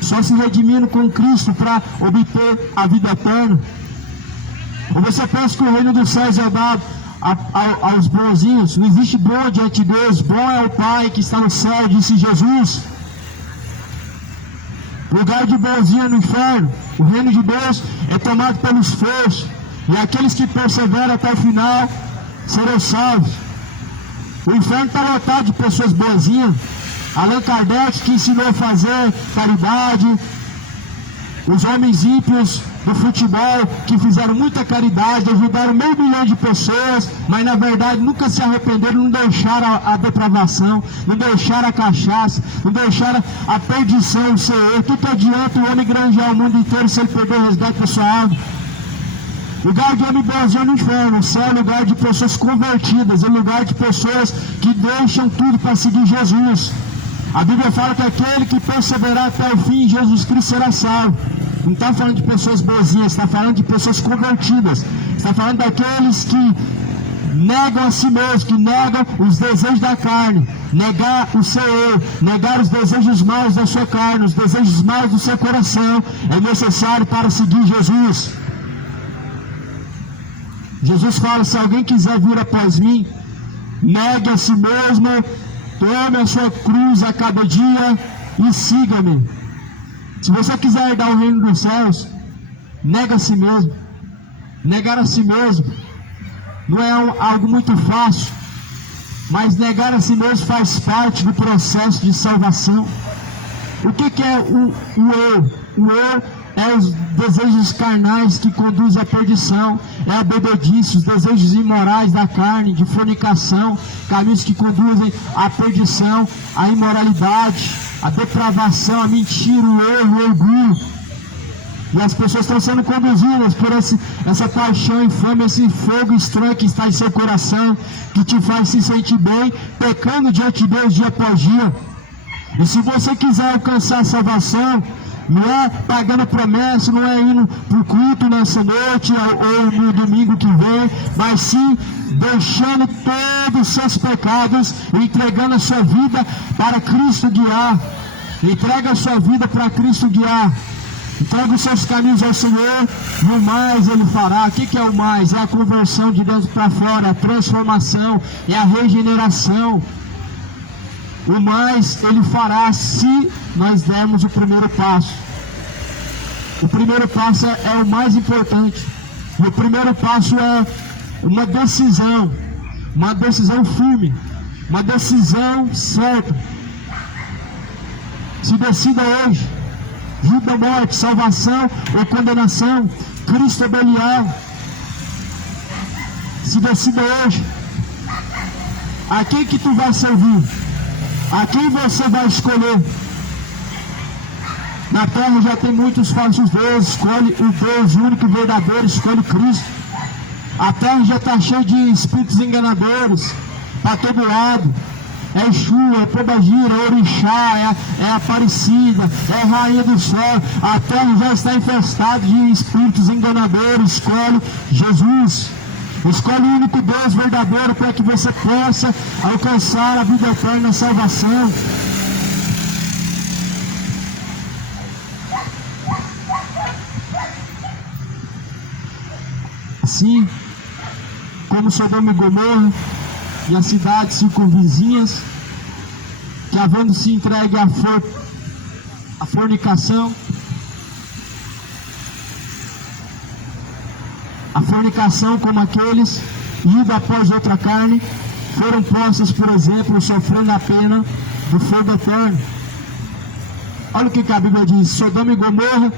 Só se redimindo com Cristo para obter a vida eterna. Ou você pensa que o reino dos céus é dado aos bonzinhos? Não existe bom diante de Deus. Bom é o Pai que está no céu, disse Jesus. Lugar de bonzinho é no inferno. O reino de Deus é tomado pelo esforço, e aqueles que perseveram até o final serão salvos. O inferno está lotado de pessoas boazinhas. Allan Kardec, que ensinou a fazer caridade. Os homens ímpios do futebol, que fizeram muita caridade, ajudaram 500 mil de pessoas, mas na verdade nunca se arrependeram, não deixaram a depravação, não deixaram a cachaça, não deixaram a perdição, o seu erro. O que adianta o homem granjear o mundo inteiro se ele perder o resgate da sua alma? Lugar de homem bonzinho no inferno. O céu é lugar de pessoas convertidas, é lugar de pessoas que deixam tudo para seguir Jesus. A Bíblia fala que aquele que perseverar até o fim, Jesus Cristo será salvo. Não está falando de pessoas boazinhas, está falando de pessoas convertidas. Está falando daqueles que negam a si mesmos, que negam os desejos da carne, negar o seu eu, negar os desejos maus da sua carne, os desejos maus do seu coração, é necessário para seguir Jesus. Jesus fala: se alguém quiser vir após mim, negue a si mesmo, tome a sua cruz a cada dia e siga-me. Se você quiser herdar o reino dos céus, nega a si mesmo. Negar a si mesmo não é algo muito fácil, mas negar a si mesmo faz parte do processo de salvação. O que é o eu? O eu é os desejos carnais que conduzem à perdição, é a bebedice, os desejos imorais da carne, de fornicação, caminhos que conduzem à perdição, à imoralidade, à depravação, à mentira, o erro, o orgulho. E as pessoas estão sendo conduzidas por essa paixão infame, esse fogo estranho que está em seu coração, que te faz se sentir bem, pecando diante de Deus dia após dia. E se você quiser alcançar a salvação, não é pagando promessa, não é indo para o culto nessa noite ou no domingo que vem, mas sim deixando todos os seus pecados e entregando a sua vida para Cristo guiar. Entrega a sua vida para Cristo guiar. Entrega os seus caminhos ao Senhor e o mais Ele fará. O que é o mais? É a conversão de dentro para fora, a transformação, é a regeneração. O mais Ele fará se nós dermos o primeiro passo. O primeiro passo é o mais importante. E o primeiro passo é uma decisão firme, uma decisão certa. Se decida hoje, vida ou morte, salvação ou condenação, Cristo ou Belial. Se decida hoje. A quem que tu vai servir? A quem você vai escolher? Na terra já tem muitos falsos deuses. Escolhe o Deus único e verdadeiro, escolhe Cristo. A terra já está cheia de espíritos enganadores para todo lado. É Exu, é Pombagira, é Orixá, é Aparecida, é Rainha do Céu. A terra já está infestada de espíritos enganadores. Escolhe Jesus. Escolhe o único Deus verdadeiro para que você possa alcançar a vida eterna, a salvação. Assim como Sodoma e Gomorra e as cidades circunvizinhas, que havendo se entregue à fornicação, como aqueles, indo após outra carne, foram postas, por exemplo, sofrendo a pena do fogo eterno. Olha o que a Bíblia diz: Sodoma e Gomorra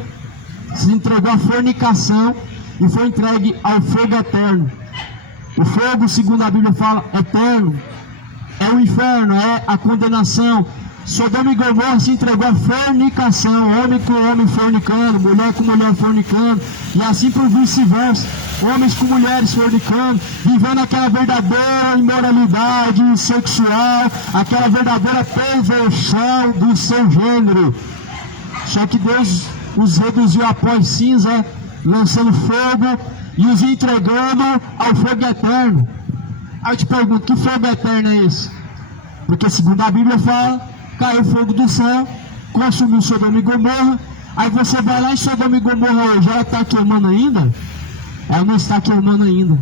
se entregou à fornicação e foi entregue ao fogo eterno. O fogo, segundo a Bíblia fala, eterno, é o inferno, é a condenação. Sodoma e Gomorra se entregou à fornicação, homem com homem fornicando, mulher com mulher fornicando, e assim por vice-versa, homens com mulheres fornicando, vivendo aquela verdadeira imoralidade sexual, aquela verdadeira perversão do seu gênero. Só que Deus os reduziu a pó e cinza, lançando fogo e os entregando ao fogo eterno. Aí eu te pergunto, que fogo eterno é esse? Porque segundo a Bíblia fala, caiu fogo do céu, consumiu Sodoma e Gomorra. Aí você vai lá em Sodoma e Gomorra hoje, ela está queimando ainda? Ela não está queimando ainda,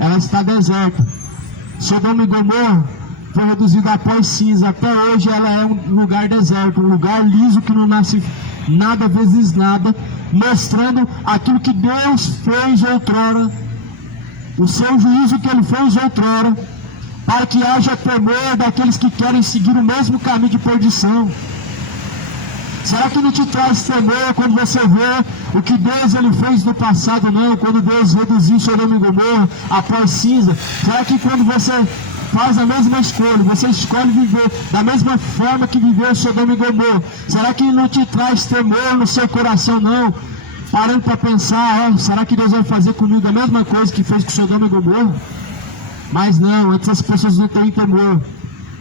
ela está deserta. Sodoma e Gomorra foi reduzida a pó e cinza. Até hoje ela é um lugar deserto, um lugar liso que não nasce nada vezes nada, mostrando aquilo que Deus fez outrora, o seu juízo que Ele fez outrora, para que haja temor daqueles que querem seguir o mesmo caminho de perdição. Será que não te traz temor quando você vê o que Deus Ele fez no passado, não? Quando Deus reduziu Sodoma e Gomorra a pó e cinza? Será que quando você faz a mesma escolha, você escolhe viver da mesma forma que viveu Sodoma e Gomorra, será que não te traz temor no seu coração, não? Parando para pensar, será que Deus vai fazer comigo a mesma coisa que fez com Sodoma e Gomorra? Mas não, antes as pessoas não têm temor.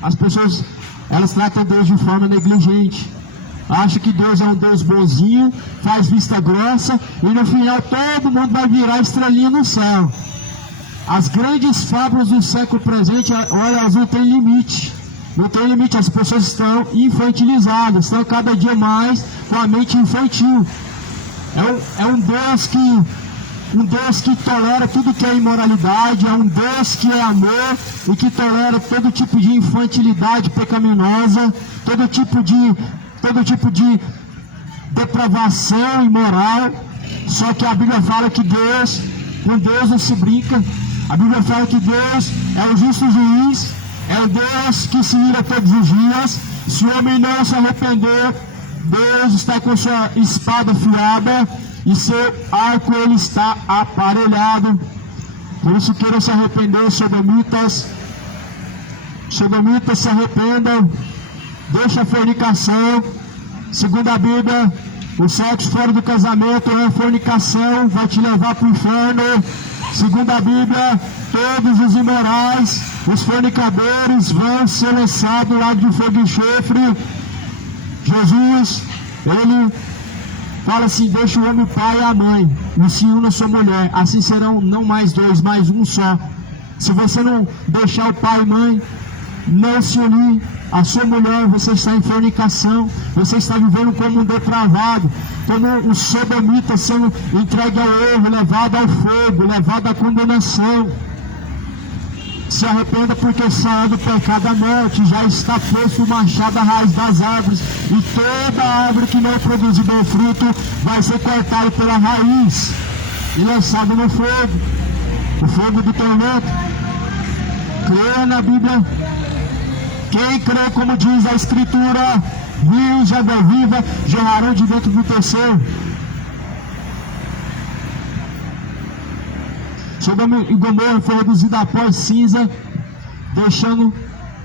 As pessoas, elas tratam Deus de forma negligente. Acham que Deus é um Deus bonzinho, faz vista grossa, e no final todo mundo vai virar estrelinha no céu. As grandes fábulas do século presente, olha, elas não têm limite. Não tem limite, as pessoas estão infantilizadas, estão cada dia mais com a mente infantil. É um Deus que tolera tudo que é imoralidade, é um Deus que é amor e que tolera todo tipo de infantilidade pecaminosa, todo tipo de depravação imoral. Só que a Bíblia fala que com Deus não se brinca. A Bíblia fala que Deus é o justo juiz, é o Deus que se ira todos os dias. Se o homem não se arrepender, Deus está com sua espada afiada e seu arco ele está aparelhado. Por isso queiram se arrepender, sodomitas. Sodomitas, se arrependam, deixa a fornicação. Segundo a Bíblia, o sexo fora do casamento é fornicação, vai te levar para o inferno. Segundo a Bíblia, todos os imorais, os fornicadores vão ser lançados do lado de fogo e enxofre. Jesus, ele fala assim: deixa o homem o pai e a mãe, e se une a sua mulher, assim serão não mais dois, mais um só. Se você não deixar o pai e mãe, não se unir a sua mulher, você está em fornicação, você está vivendo como um depravado, como um sodomita, sendo entregue ao erro, levado ao fogo, levado à condenação. Se arrependa, porque saiu do pecado a morte, já está posto o machado à raiz das árvores, e toda árvore que não produzir bom fruto vai ser cortada pela raiz e lançada no fogo, o fogo do tormento. Creia na Bíblia. Quem crê, como diz a Escritura, rios de água viva jorrarão de dentro do terceiro. Sodoma e Gomorra foi reduzida a pó e cinza, deixando,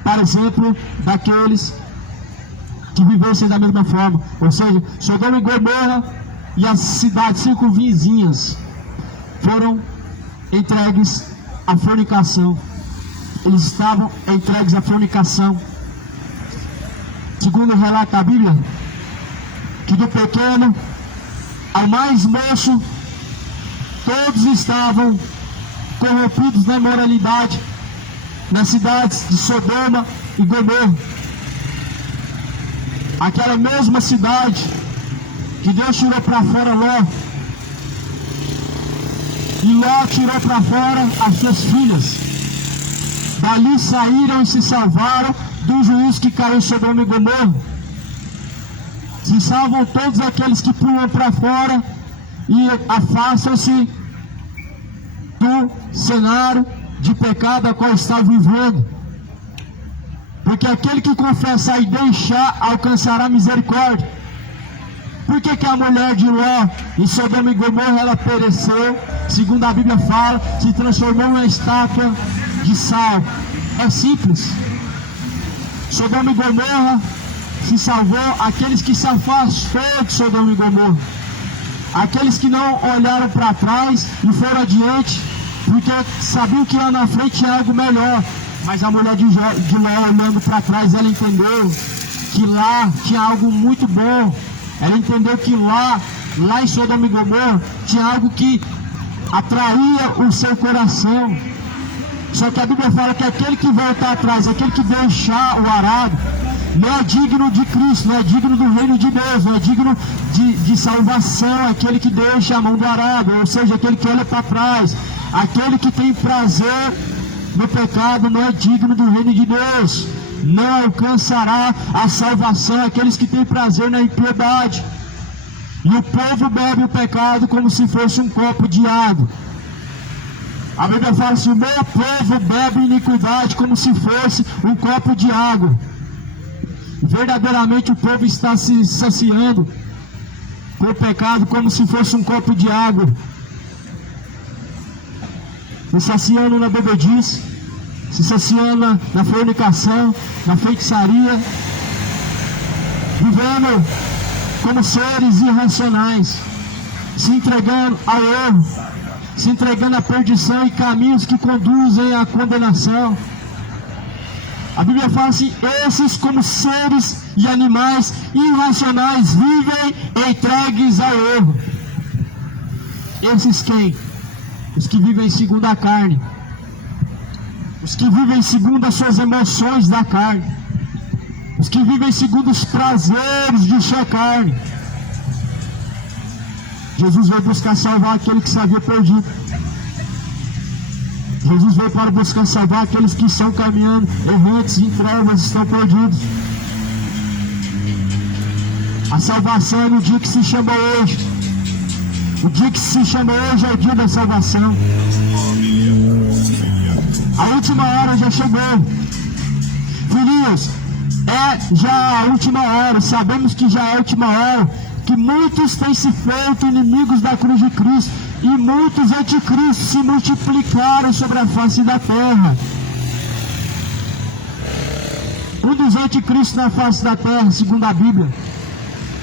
para exemplo, daqueles que vivessem da mesma forma. Ou seja, Sodoma e Gomorra e as cidades circunvizinhas foram entregues à fornicação. Eles estavam entregues à fornicação. Segundo relata a Bíblia, que do pequeno ao mais moço, todos estavam corrompidos na imoralidade nas cidades de Sodoma e Gomorra. Aquela mesma cidade que Deus tirou para fora Ló, e Ló tirou para fora as suas filhas. Dali saíram e se salvaram do juízo que caiu em Sodoma e Gomorra. Se salvam todos aqueles que pulam para fora e afastam-se do cenário de pecado a qual está vivendo. Porque aquele que confessar e deixar alcançará misericórdia. Por que a mulher de Ló em Sodoma e Gomorra ela pereceu? Segundo a Bíblia fala, se transformou em uma estátua de sal. É simples. Sodoma e Gomorra se salvou aqueles que se afastou de Sodoma e Gomorra. Aqueles que não olharam para trás e foram adiante, porque sabiam que lá na frente tinha algo melhor. Mas a mulher de Ló, olhando para trás, ela entendeu que lá tinha algo muito bom. Ela entendeu que lá em Sodoma e Gomorra, tinha algo que atraía o seu coração. Só que a Bíblia fala que aquele que voltar atrás, aquele que deixar o arado, não é digno de Cristo, não é digno do reino de Deus, não é digno de salvação, aquele que deixa a mão do arado, ou seja, aquele que olha para trás, aquele que tem prazer no pecado, não é digno do reino de Deus, não alcançará a salvação, aqueles que têm prazer na impiedade. E o povo bebe o pecado como se fosse um copo de água. A Bíblia fala assim: o meu povo bebe iniquidade como se fosse um copo de água. Verdadeiramente o povo está se saciando com o pecado como se fosse um copo de água, se saciando na bebedice, se saciando na fornicação, na feitiçaria, vivendo como seres irracionais, se entregando ao erro, se entregando à perdição e caminhos que conduzem à condenação. A Bíblia fala assim: esses, como seres e animais irracionais, vivem entregues ao erro. Esses quem? Os que vivem segundo a carne, os que vivem segundo as suas emoções da carne, os que vivem segundo os prazeres de sua carne. Jesus veio buscar salvar aquele que se havia perdido. Jesus veio para buscar salvar aqueles que estão caminhando errantes em trevas, estão perdidos. A salvação é no dia que se chama hoje. O dia que se chama hoje é o dia da salvação. A última hora já chegou. Filhinhos, é já a última hora. Sabemos que já é a última hora, que muitos têm se feito inimigos da cruz de Cristo, e muitos anticristos se multiplicaram sobre a face da terra. Um dos anticristos na face da terra, segundo a Bíblia,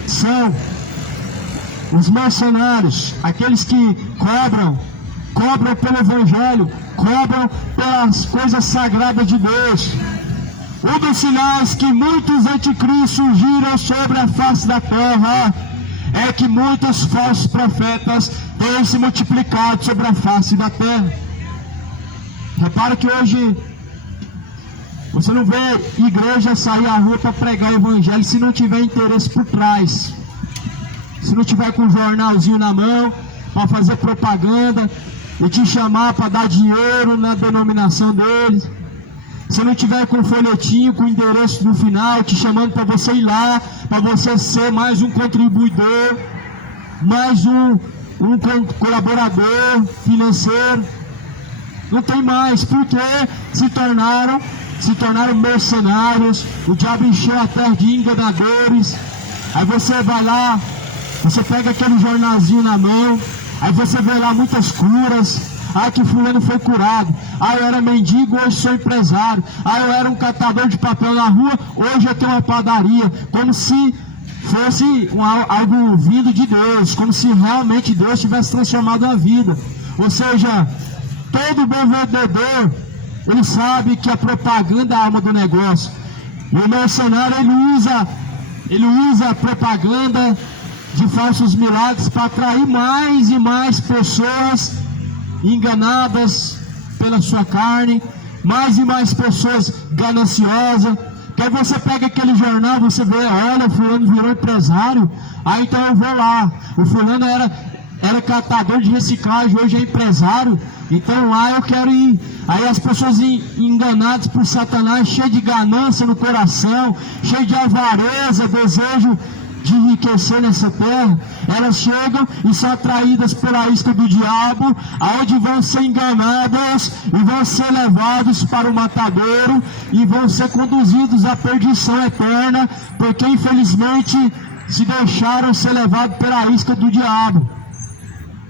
são os mercenários, aqueles que cobram pelo Evangelho, cobram pelas coisas sagradas de Deus. Um dos sinais que muitos anticristos surgiram sobre a face da terra é que muitos falsos profetas têm se multiplicado sobre a face da terra. Repara que hoje você não vê igreja sair à rua para pregar o Evangelho se não tiver interesse por trás, se não tiver com um jornalzinho na mão para fazer propaganda, e te chamar para dar dinheiro na denominação deles, se não tiver com folhetinho, com o endereço no final, te chamando para você ir lá, para você ser mais um contribuidor, mais um colaborador financeiro, não tem mais, porque se tornaram mercenários. O diabo encheu a terra de enganadores. Aí você vai lá, você pega aquele jornalzinho na mão, aí você vê lá muitas curas. Ah, que fulano foi curado. Ah, eu era mendigo, hoje sou empresário. Ah, eu era um catador de papel na rua, hoje eu tenho uma padaria. Como se fosse algo vindo de Deus, como se realmente Deus tivesse transformado a vida. Ou seja, todo bom vendedor, ele sabe que a propaganda é a alma do negócio. E o mercenário, ele usa a propaganda de falsos milagres para atrair mais e mais pessoas enganadas pela sua carne, mais e mais pessoas gananciosas. Que aí você pega aquele jornal, você vê, olha, o fulano virou empresário, aí então eu vou lá. O fulano era catador de reciclagem, hoje é empresário, então lá eu quero ir. Aí as pessoas enganadas por Satanás, cheias de ganância no coração, cheias de avareza, desejo de enriquecer nessa terra, elas chegam e são atraídas pela isca do diabo, aonde vão ser enganadas e vão ser levados para o matadouro e vão ser conduzidos à perdição eterna, porque infelizmente se deixaram ser levados pela isca do diabo.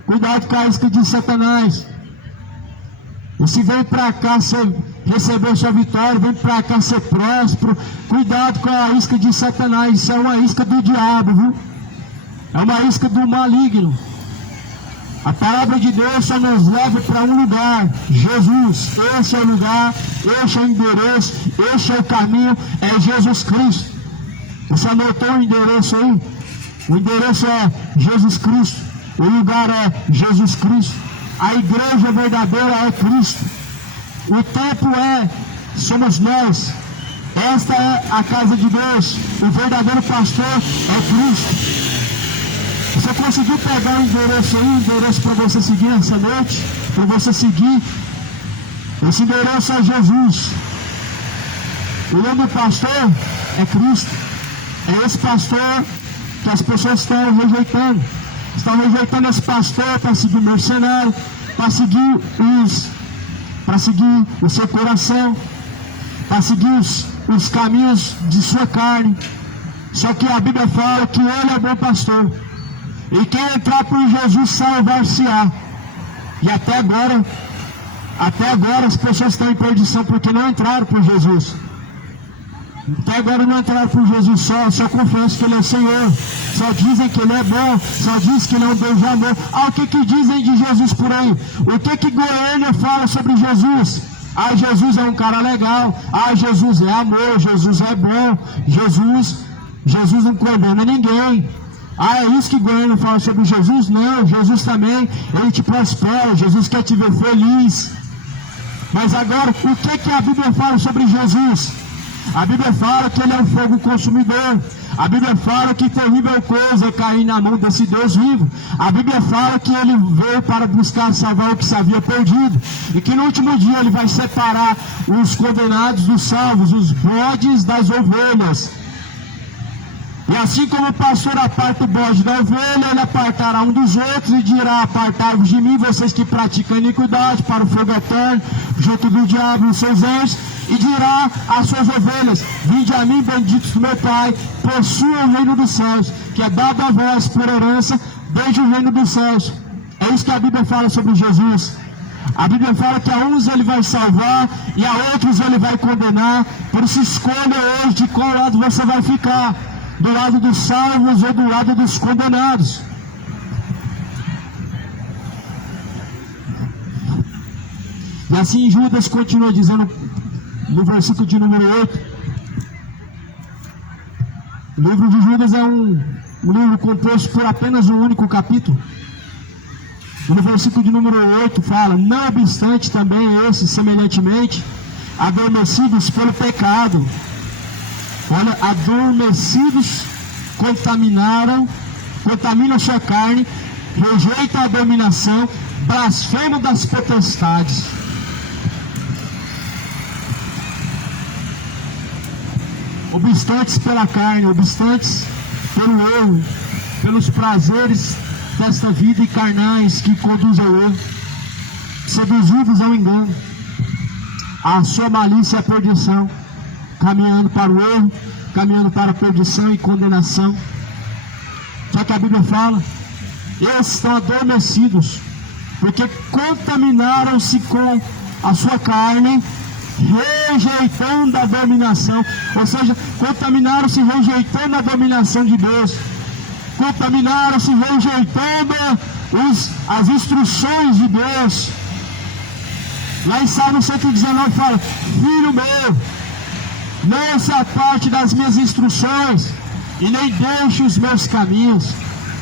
Cuidado com a isca de Satanás. E se vem para cá receber sua vitória, vem para cá ser próspero, cuidado com a isca de Satanás. Isso é uma isca do diabo, viu? É uma isca do maligno. A palavra de Deus só nos leva para um lugar, Jesus. Esse é o lugar, esse é o endereço, esse é o caminho, é Jesus Cristo. Você anotou o endereço aí? O endereço é Jesus Cristo, o lugar é Jesus Cristo. A igreja verdadeira é Cristo. O templo somos nós. Esta é a casa de Deus. O verdadeiro pastor é Cristo. Você conseguiu pegar o endereço aí, o endereço para você seguir essa noite? Para você seguir? Esse endereço é Jesus. O nome do pastor é Cristo. É esse pastor que as pessoas estão rejeitando. Estão rejeitando esse pastor para seguir o mercenário, para seguir o seu coração, para seguir os caminhos de sua carne. Só que a Bíblia fala que Ele é o bom pastor. E quem entrar por Jesus salvar-se-á. E até agora as pessoas estão em perdição porque não entraram por Jesus. Até agora não entraram por Jesus, só confessam que Ele é o Senhor, só dizem que Ele é bom, só dizem que Ele é um Deus de amor. Ah, o que dizem de Jesus por aí? O que Goiânia fala sobre Jesus? Ah, Jesus é um cara legal, ah, Jesus é amor, Jesus é bom, Jesus não condena ninguém. Ah, é isso que Goiânia fala sobre Jesus? Não, Jesus também, Ele te prospera, Jesus quer te ver feliz. Mas agora, o que a Bíblia fala sobre Jesus? A Bíblia fala que Ele é um fogo consumidor. A Bíblia fala que terrível coisa é cair na mão desse Deus vivo. A Bíblia fala que Ele veio para buscar salvar o que se havia perdido. E que no último dia Ele vai separar os condenados dos salvos, os bodes das ovelhas. E assim como o pastor aparta o bode da ovelha, Ele apartará um dos outros e dirá: apartai-vos de mim, vocês que praticam iniquidade, para o fogo eterno, junto do diabo e os seus anjos. E dirá às suas ovelhas: vinde a mim, benditos do meu Pai, possuam o reino dos céus, que é dado a vós por herança desde o reino dos céus. É isso que a Bíblia fala sobre Jesus. A Bíblia fala que a uns Ele vai salvar e a outros Ele vai condenar. Por isso escolha hoje de qual lado você vai ficar: do lado dos salvos ou do lado dos condenados. E assim Judas continua dizendo no versículo de número 8. O livro de Judas é um livro composto por apenas um único capítulo. E no versículo de número 8 fala: não obstante também esses, semelhantemente, adormecidos pelo pecado. Olha, adormecidos, contaminam sua carne, rejeitam a dominação, blasfemam das potestades. Obstantes pela carne, obstantes pelo erro, pelos prazeres desta vida e carnais que conduzem ao erro, seduzidos ao engano, a sua malícia e a perdição, caminhando para o erro, caminhando para a perdição e condenação. Só que a Bíblia fala, eles estão adormecidos, porque contaminaram-se com a sua carne, rejeitando a dominação, ou seja, contaminaram-se rejeitando a dominação de Deus, contaminaram-se rejeitando as instruções de Deus. Lá em Salmo 119 fala, filho meu, não se aparte das minhas instruções e nem deixe os meus caminhos.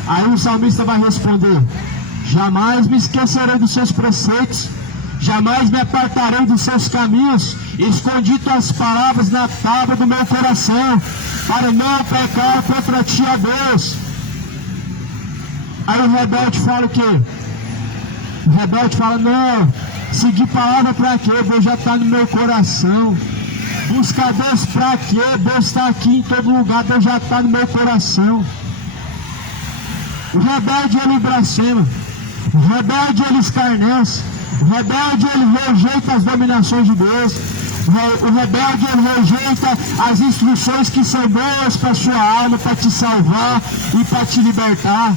Aí o salmista vai responder, jamais me esquecerei dos seus preceitos, jamais me apartarei dos seus caminhos, escondi tuas palavras na tábua do meu coração, para não pecar contra ti, ó Deus. Aí o rebelde fala o quê? O rebelde fala, não, seguir palavra para quê? Deus já está no meu coração. Buscar Deus para quê? Deus está aqui em todo lugar, Deus já está no meu coração. O rebelde ele blasfema, o rebelde ele escarnece, o rebelde ele rejeita as dominações de Deus, o rebelde ele rejeita as instruções que são boas para a sua alma, para te salvar e para te libertar.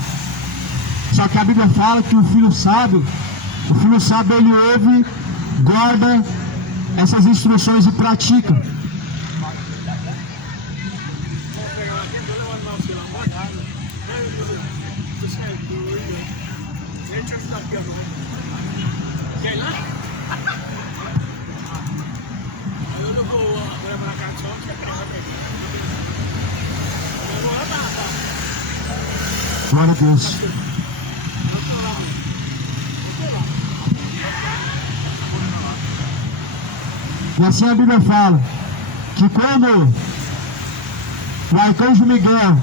Só que a Bíblia fala que o filho sábio ele ouve, guarda essas instruções e pratica. Glória a Deus. E assim a Bíblia fala que quando o arcanjo Miguel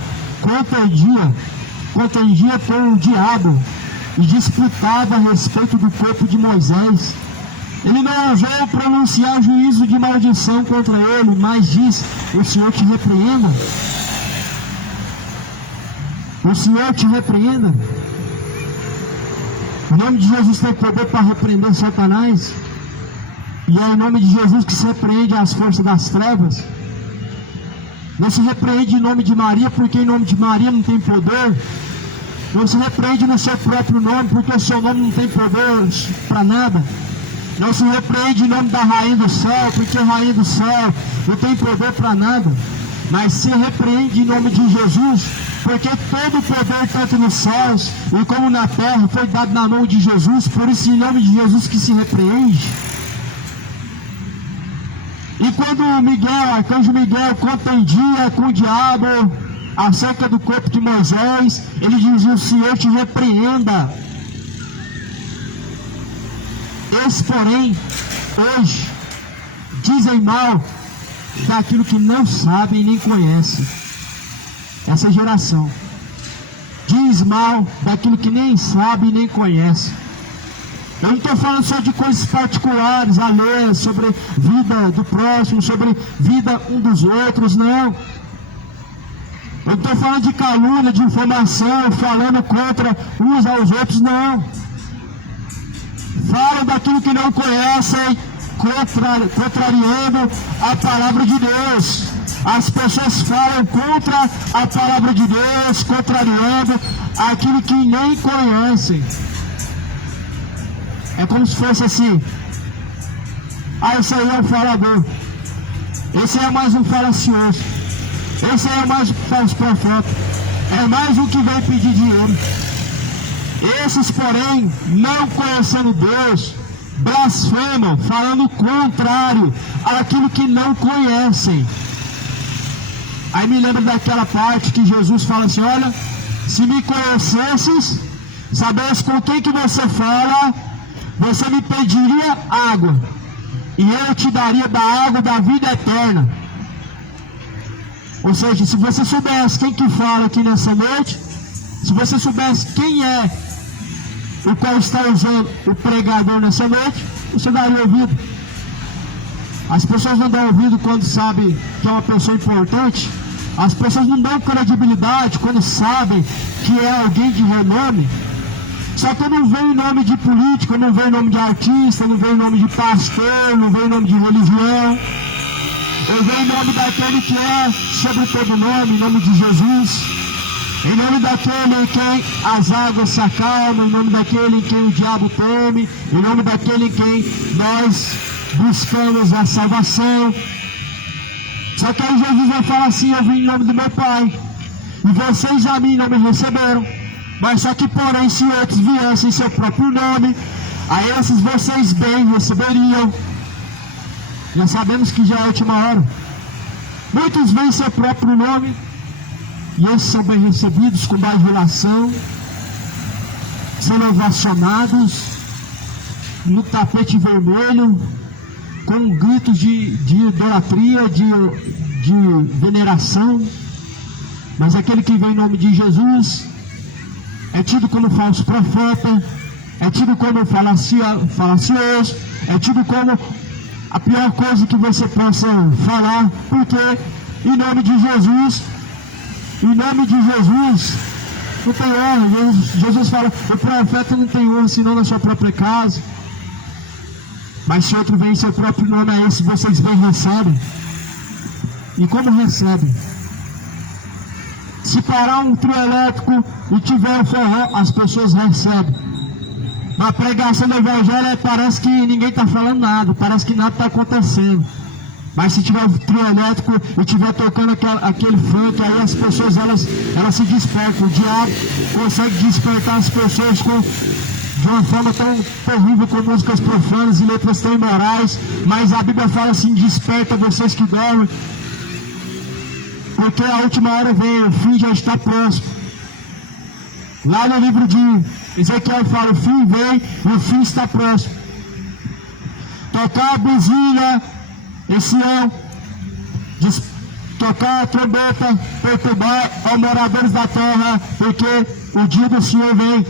contendia com o diabo e disputava a respeito do corpo de Moisés, ele não ousou pronunciar juízo de maldição contra ele, mas diz, o Senhor te repreenda. O Senhor te repreenda. O nome de Jesus tem poder para repreender Satanás. E é em nome de Jesus que se repreende as forças das trevas. Não se repreende em nome de Maria, porque em nome de Maria não tem poder. Não se repreende no seu próprio nome, porque o seu nome não tem poder para nada. Não se repreende em nome da Rainha do Céu, porque a Rainha do Céu não tem poder para nada. Mas se repreende em nome de Jesus, porque todo o poder, tanto nos céus e como na terra, foi dado na mão de Jesus. Por isso, em nome de Jesus que se repreende. E quando o arcanjo Miguel contendia com o diabo acerca do corpo de Moisés, ele dizia, o Senhor te repreenda. Esses, porém, hoje, dizem mal daquilo que não sabem nem conhecem. Essa geração diz mal daquilo que nem sabe nem conhece. Eu não estou falando só de coisas particulares, alheias, sobre vida do próximo, sobre vida um dos outros, não. Eu não estou falando de calúnia, de informação, falando contra uns aos outros, não. Falam daquilo que não conhecem, contrariando a palavra de Deus. As pessoas falam contra a palavra de Deus, contrariando aquilo que nem conhecem. É como se fosse assim, esse aí é um falador, esse aí é mais um falacioso, esse aí é mais um falso profeta, é mais um que vem pedir dinheiro. Esses, porém, não conhecendo Deus, blasfemam, falando contrário àquilo que não conhecem. Aí me lembro daquela parte que Jesus fala assim, olha, se me conhecesses, sabes com quem que você fala, você me pediria água, e eu te daria da água da vida eterna. Ou seja, se você soubesse quem que fala aqui nessa noite, se você soubesse quem é o qual está usando o pregador nessa noite, você daria ouvido? As pessoas não dão ouvido quando sabem que é uma pessoa importante. As pessoas não dão credibilidade quando sabem que é alguém de renome. Só que eu não vejo em nome de político, eu não vejo em nome de artista, eu não vejo em nome de pastor, eu não vejo em nome de religião. Eu vejo em nome daquele que é sobre todo nome, em nome de Jesus. Em nome daquele em quem as águas se acalmam, em nome daquele em quem o diabo teme, em nome daquele em quem nós buscamos a salvação. Só que aí Jesus vai falar assim: eu vim em nome do meu Pai, e vocês a mim não me receberam. Mas só que porém, se outros viessem em seu próprio nome, a esses vocês bem receberiam. Já sabemos que já é a última hora. Muitos vêm em seu próprio nome, e esses são bem recebidos com bajulação, sendo ovacionados no tapete vermelho, com gritos de idolatria, de veneração. Mas aquele que vem em nome de Jesus é tido como falso profeta, é tido como falacioso, é tido como a pior coisa que você possa falar, porque em nome de Jesus não tem honra. Jesus fala: o profeta não tem honra senão na sua própria casa. Mas se outro vem em seu próprio nome, a esse vocês bem recebem. E como recebem? Se parar um trio elétrico e tiver um forró, as pessoas recebem. Na pregação do evangelho parece que ninguém está falando nada, parece que nada está acontecendo. Mas se tiver um trio elétrico e estiver tocando aquele funk, aí as pessoas elas se despertam. O diabo consegue despertar as pessoas de uma forma tão terrível, com músicas profanas e letras tão imorais. Mas a Bíblia fala assim: desperta vocês que dormem, porque a última hora vem, o fim já está próximo. Lá no livro de Ezequiel fala: o fim vem e o fim está próximo. Tocar a buzina, esse ano, tocar a trombeta, perturbar aos moradores da terra, porque o dia do Senhor vem.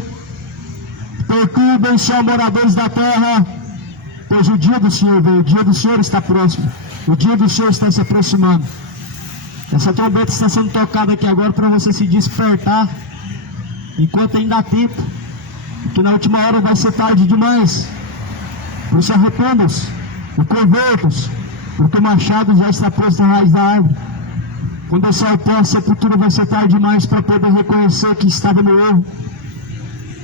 Perturbem-se aos moradores da terra, pois o dia do Senhor vem, o dia do Senhor está próximo, o dia do Senhor está se aproximando. Essa trombeta está sendo tocada aqui agora para você se despertar, enquanto ainda há tempo, porque na última hora vai ser tarde demais. Por isso arrependam-se e convertam-se, porque o machado já está posto na raiz da árvore. Quando eu sair pó, a sepultura vai ser tarde demais para poder reconhecer que estava no erro.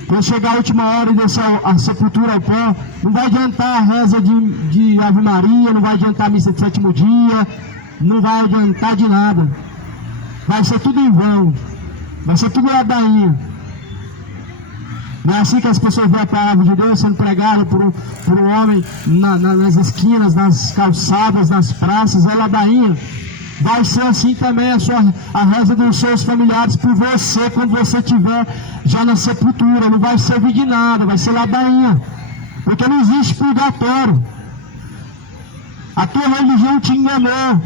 Quando chegar a última hora e descer a sepultura ao pó, não vai adiantar a reza de Ave Maria, não vai adiantar a missa de sétimo dia, não vai adiantar de nada. Vai ser tudo em vão, vai ser tudo ladainha. Não é assim que as pessoas veem a palavra de Deus sendo pregada por um homem nas esquinas, nas calçadas, nas praças, é ladainha. Vai ser assim também a reza dos seus familiares por você, quando você estiver já na sepultura. Não vai servir de nada, vai ser ladainha, porque não existe purgatório. A tua religião te enganou,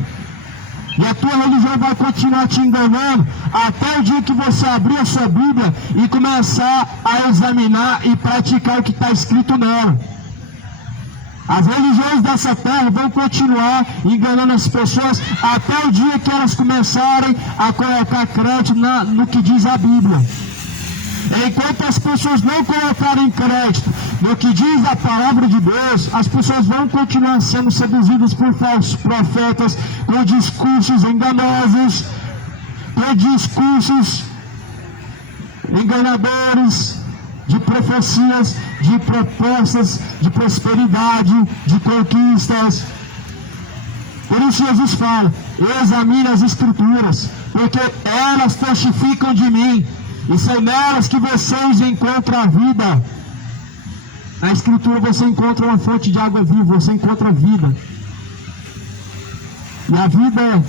e a tua religião vai continuar te enganando até o dia que você abrir a sua Bíblia e começar a examinar e praticar o que está escrito nela. As religiões dessa terra vão continuar enganando as pessoas até o dia que elas começarem a colocar crédito no que diz a Bíblia. Enquanto as pessoas não colocarem crédito no que diz a palavra de Deus, as pessoas vão continuar sendo seduzidas por falsos profetas, com discursos enganosos, com discursos enganadores, de profecias, de propostas de prosperidade, de conquistas. Por isso Jesus fala: examine as Escrituras, porque elas testificam de mim, e são nelas que vocês encontram a vida. Na Escritura você encontra uma fonte de água viva, você encontra a vida. E a vida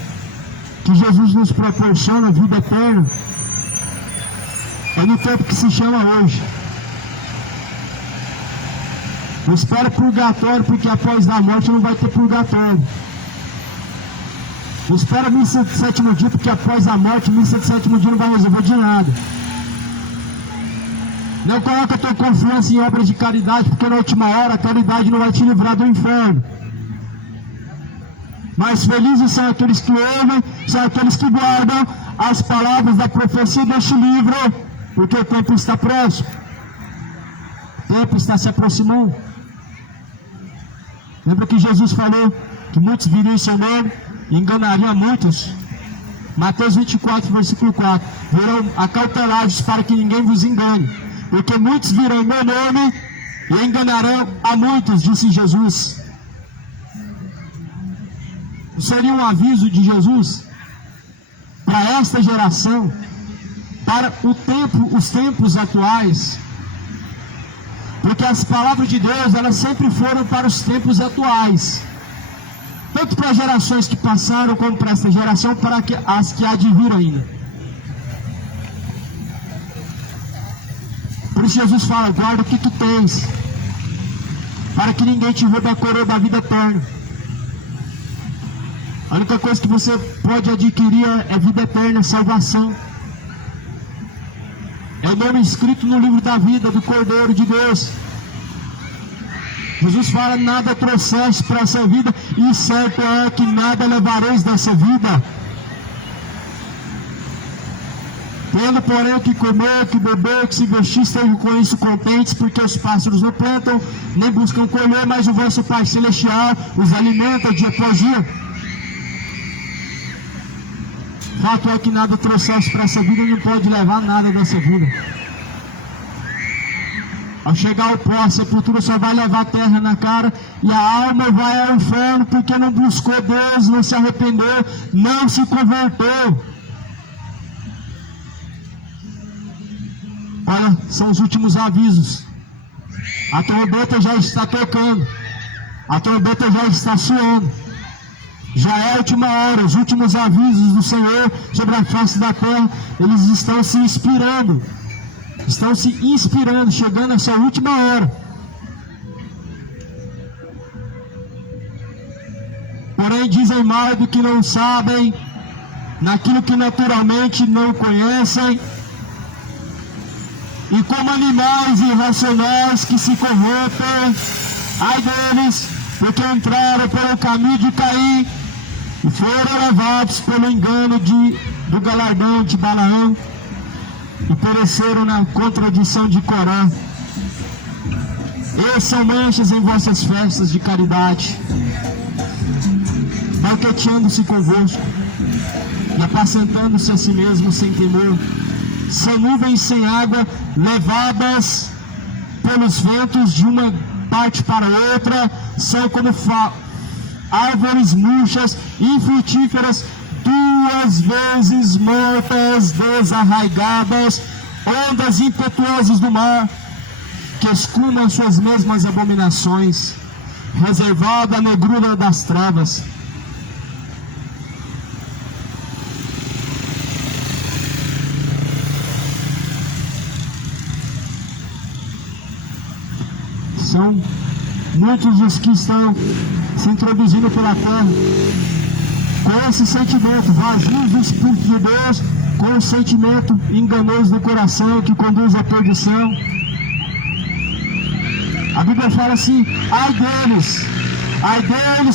que Jesus nos proporciona, a vida eterna, é no tempo que se chama hoje. Não espera purgatório, porque após a morte não vai ter purgatório. Não espera missa de sétimo dia, porque após a morte, missa de sétimo dia não vai resolver de nada. Não coloca a tua confiança em obras de caridade, porque na última hora a caridade não vai te livrar do inferno. Mas felizes são aqueles que ouvem, são aqueles que guardam as palavras da profecia deste livro, porque o tempo está próximo. O tempo está se aproximando. Lembra que Jesus falou que muitos viriam em seu nome e enganariam a muitos? Mateus 24, versículo 4. Virão acautelados para que ninguém vos engane, porque muitos virão em meu nome e enganarão a muitos, disse Jesus. Seria um aviso de Jesus para esta geração, para os tempos atuais, porque as palavras de Deus, elas sempre foram para os tempos atuais, tanto para as gerações que passaram, como para esta geração, para as que há de vir ainda. Por isso Jesus fala: guarda o que tu tens, para que ninguém te roube a coroa da vida eterna. A única coisa que você pode adquirir é vida eterna, salvação. É o nome escrito no livro da vida do Cordeiro de Deus. Jesus fala: nada trouxeste para essa vida, e certo é que nada levareis dessa vida. Tendo, porém, o que comer, o que beber, o que se vestir, estejam com isso contentes, porque os pássaros não plantam, nem buscam colher, mas o vosso Pai Celestial os alimenta dia após dia. Fato é que nada trouxeste para essa vida, e não pode levar nada dessa vida. Ao chegar ao pó, a sepultura só vai levar a terra na cara, e a alma vai ao inferno, porque não buscou Deus, não se arrependeu, não se converteu. Olha, são os últimos avisos. A trombeta já está tocando, a trombeta já está soando. Já é a última hora, os últimos avisos do Senhor sobre a face da terra, eles estão se inspirando, chegando a essa última hora. Porém dizem mal do que não sabem, naquilo que naturalmente não conhecem, e como animais irracionais que se corrompem, ai deles, porque entraram pelo caminho de Caim, e foram levados pelo engano do galardão de Balaão, e pereceram na contradição de Coré. Eles são manchas em vossas festas de caridade, banqueteando-se convosco, e apacentando-se a si mesmo sem temor. São nuvens sem água, levadas pelos ventos de uma parte para outra, são como árvores murchas, infrutíferas, 2 vezes mortas, desarraigadas, ondas impetuosas do mar, que escumam suas mesmas abominações, reservada a negrura das travas. São muitos os que estão se introduzindo pela terra com esse sentimento, vazios do Espírito de Deus, com o sentimento enganoso do coração que conduz à perdição. A Bíblia fala assim: ai deles,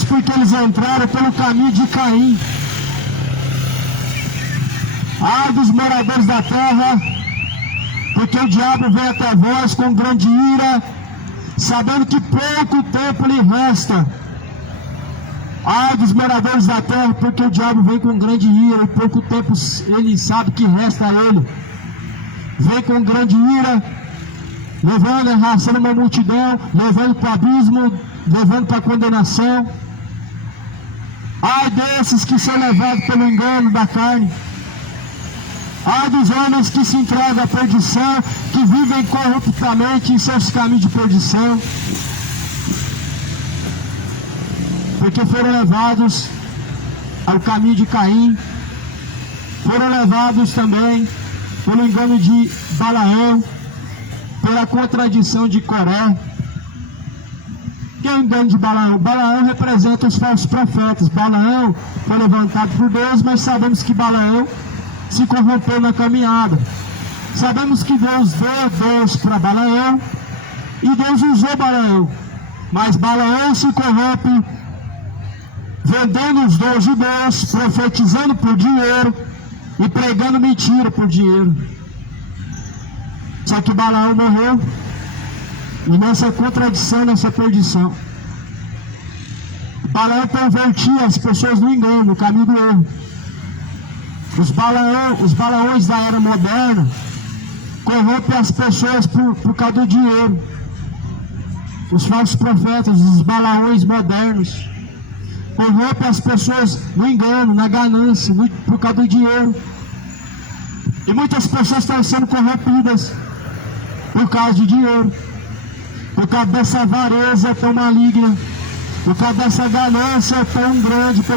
porque eles entraram pelo caminho de Caim. Ai dos moradores da terra, porque o diabo vem até vós com grande ira, sabendo que pouco tempo lhe resta. Ai dos moradores da terra, porque o diabo vem com grande ira, e pouco tempo ele sabe que resta a ele. Vem com grande ira, levando, arrastando uma multidão, levando para o abismo, levando para a condenação. Ai desses que são levados pelo engano da carne. Ai dos homens que se entregam à perdição, que vivem corruptamente em seus caminhos de perdição, porque foram levados ao caminho de Caim, foram levados também pelo engano de Balaão, pela contradição de Coré. Que é o engano de Balaão? Balaão representa os falsos profetas. Balaão foi levantado por Deus, mas sabemos que Balaão se corrompeu na caminhada. Sabemos que Deus deu Deus para Balaão e Deus usou Balaão, mas Balaão se corrompe, vendendo os dons de Deus, profetizando por dinheiro e pregando mentira por dinheiro. Só que Balaão morreu, e nessa contradição, nessa perdição, Balaão convertia as pessoas no engano, no caminho do erro. Os Balaões da era moderna corrompem as pessoas por causa do dinheiro. Os falsos profetas, os Balaões modernos, corrompem as pessoas no engano, na ganância, por causa do dinheiro. E muitas pessoas estão sendo corrompidas por causa de dinheiro, por causa dessa avareza tão maligna, por causa dessa ganância tão grande pelo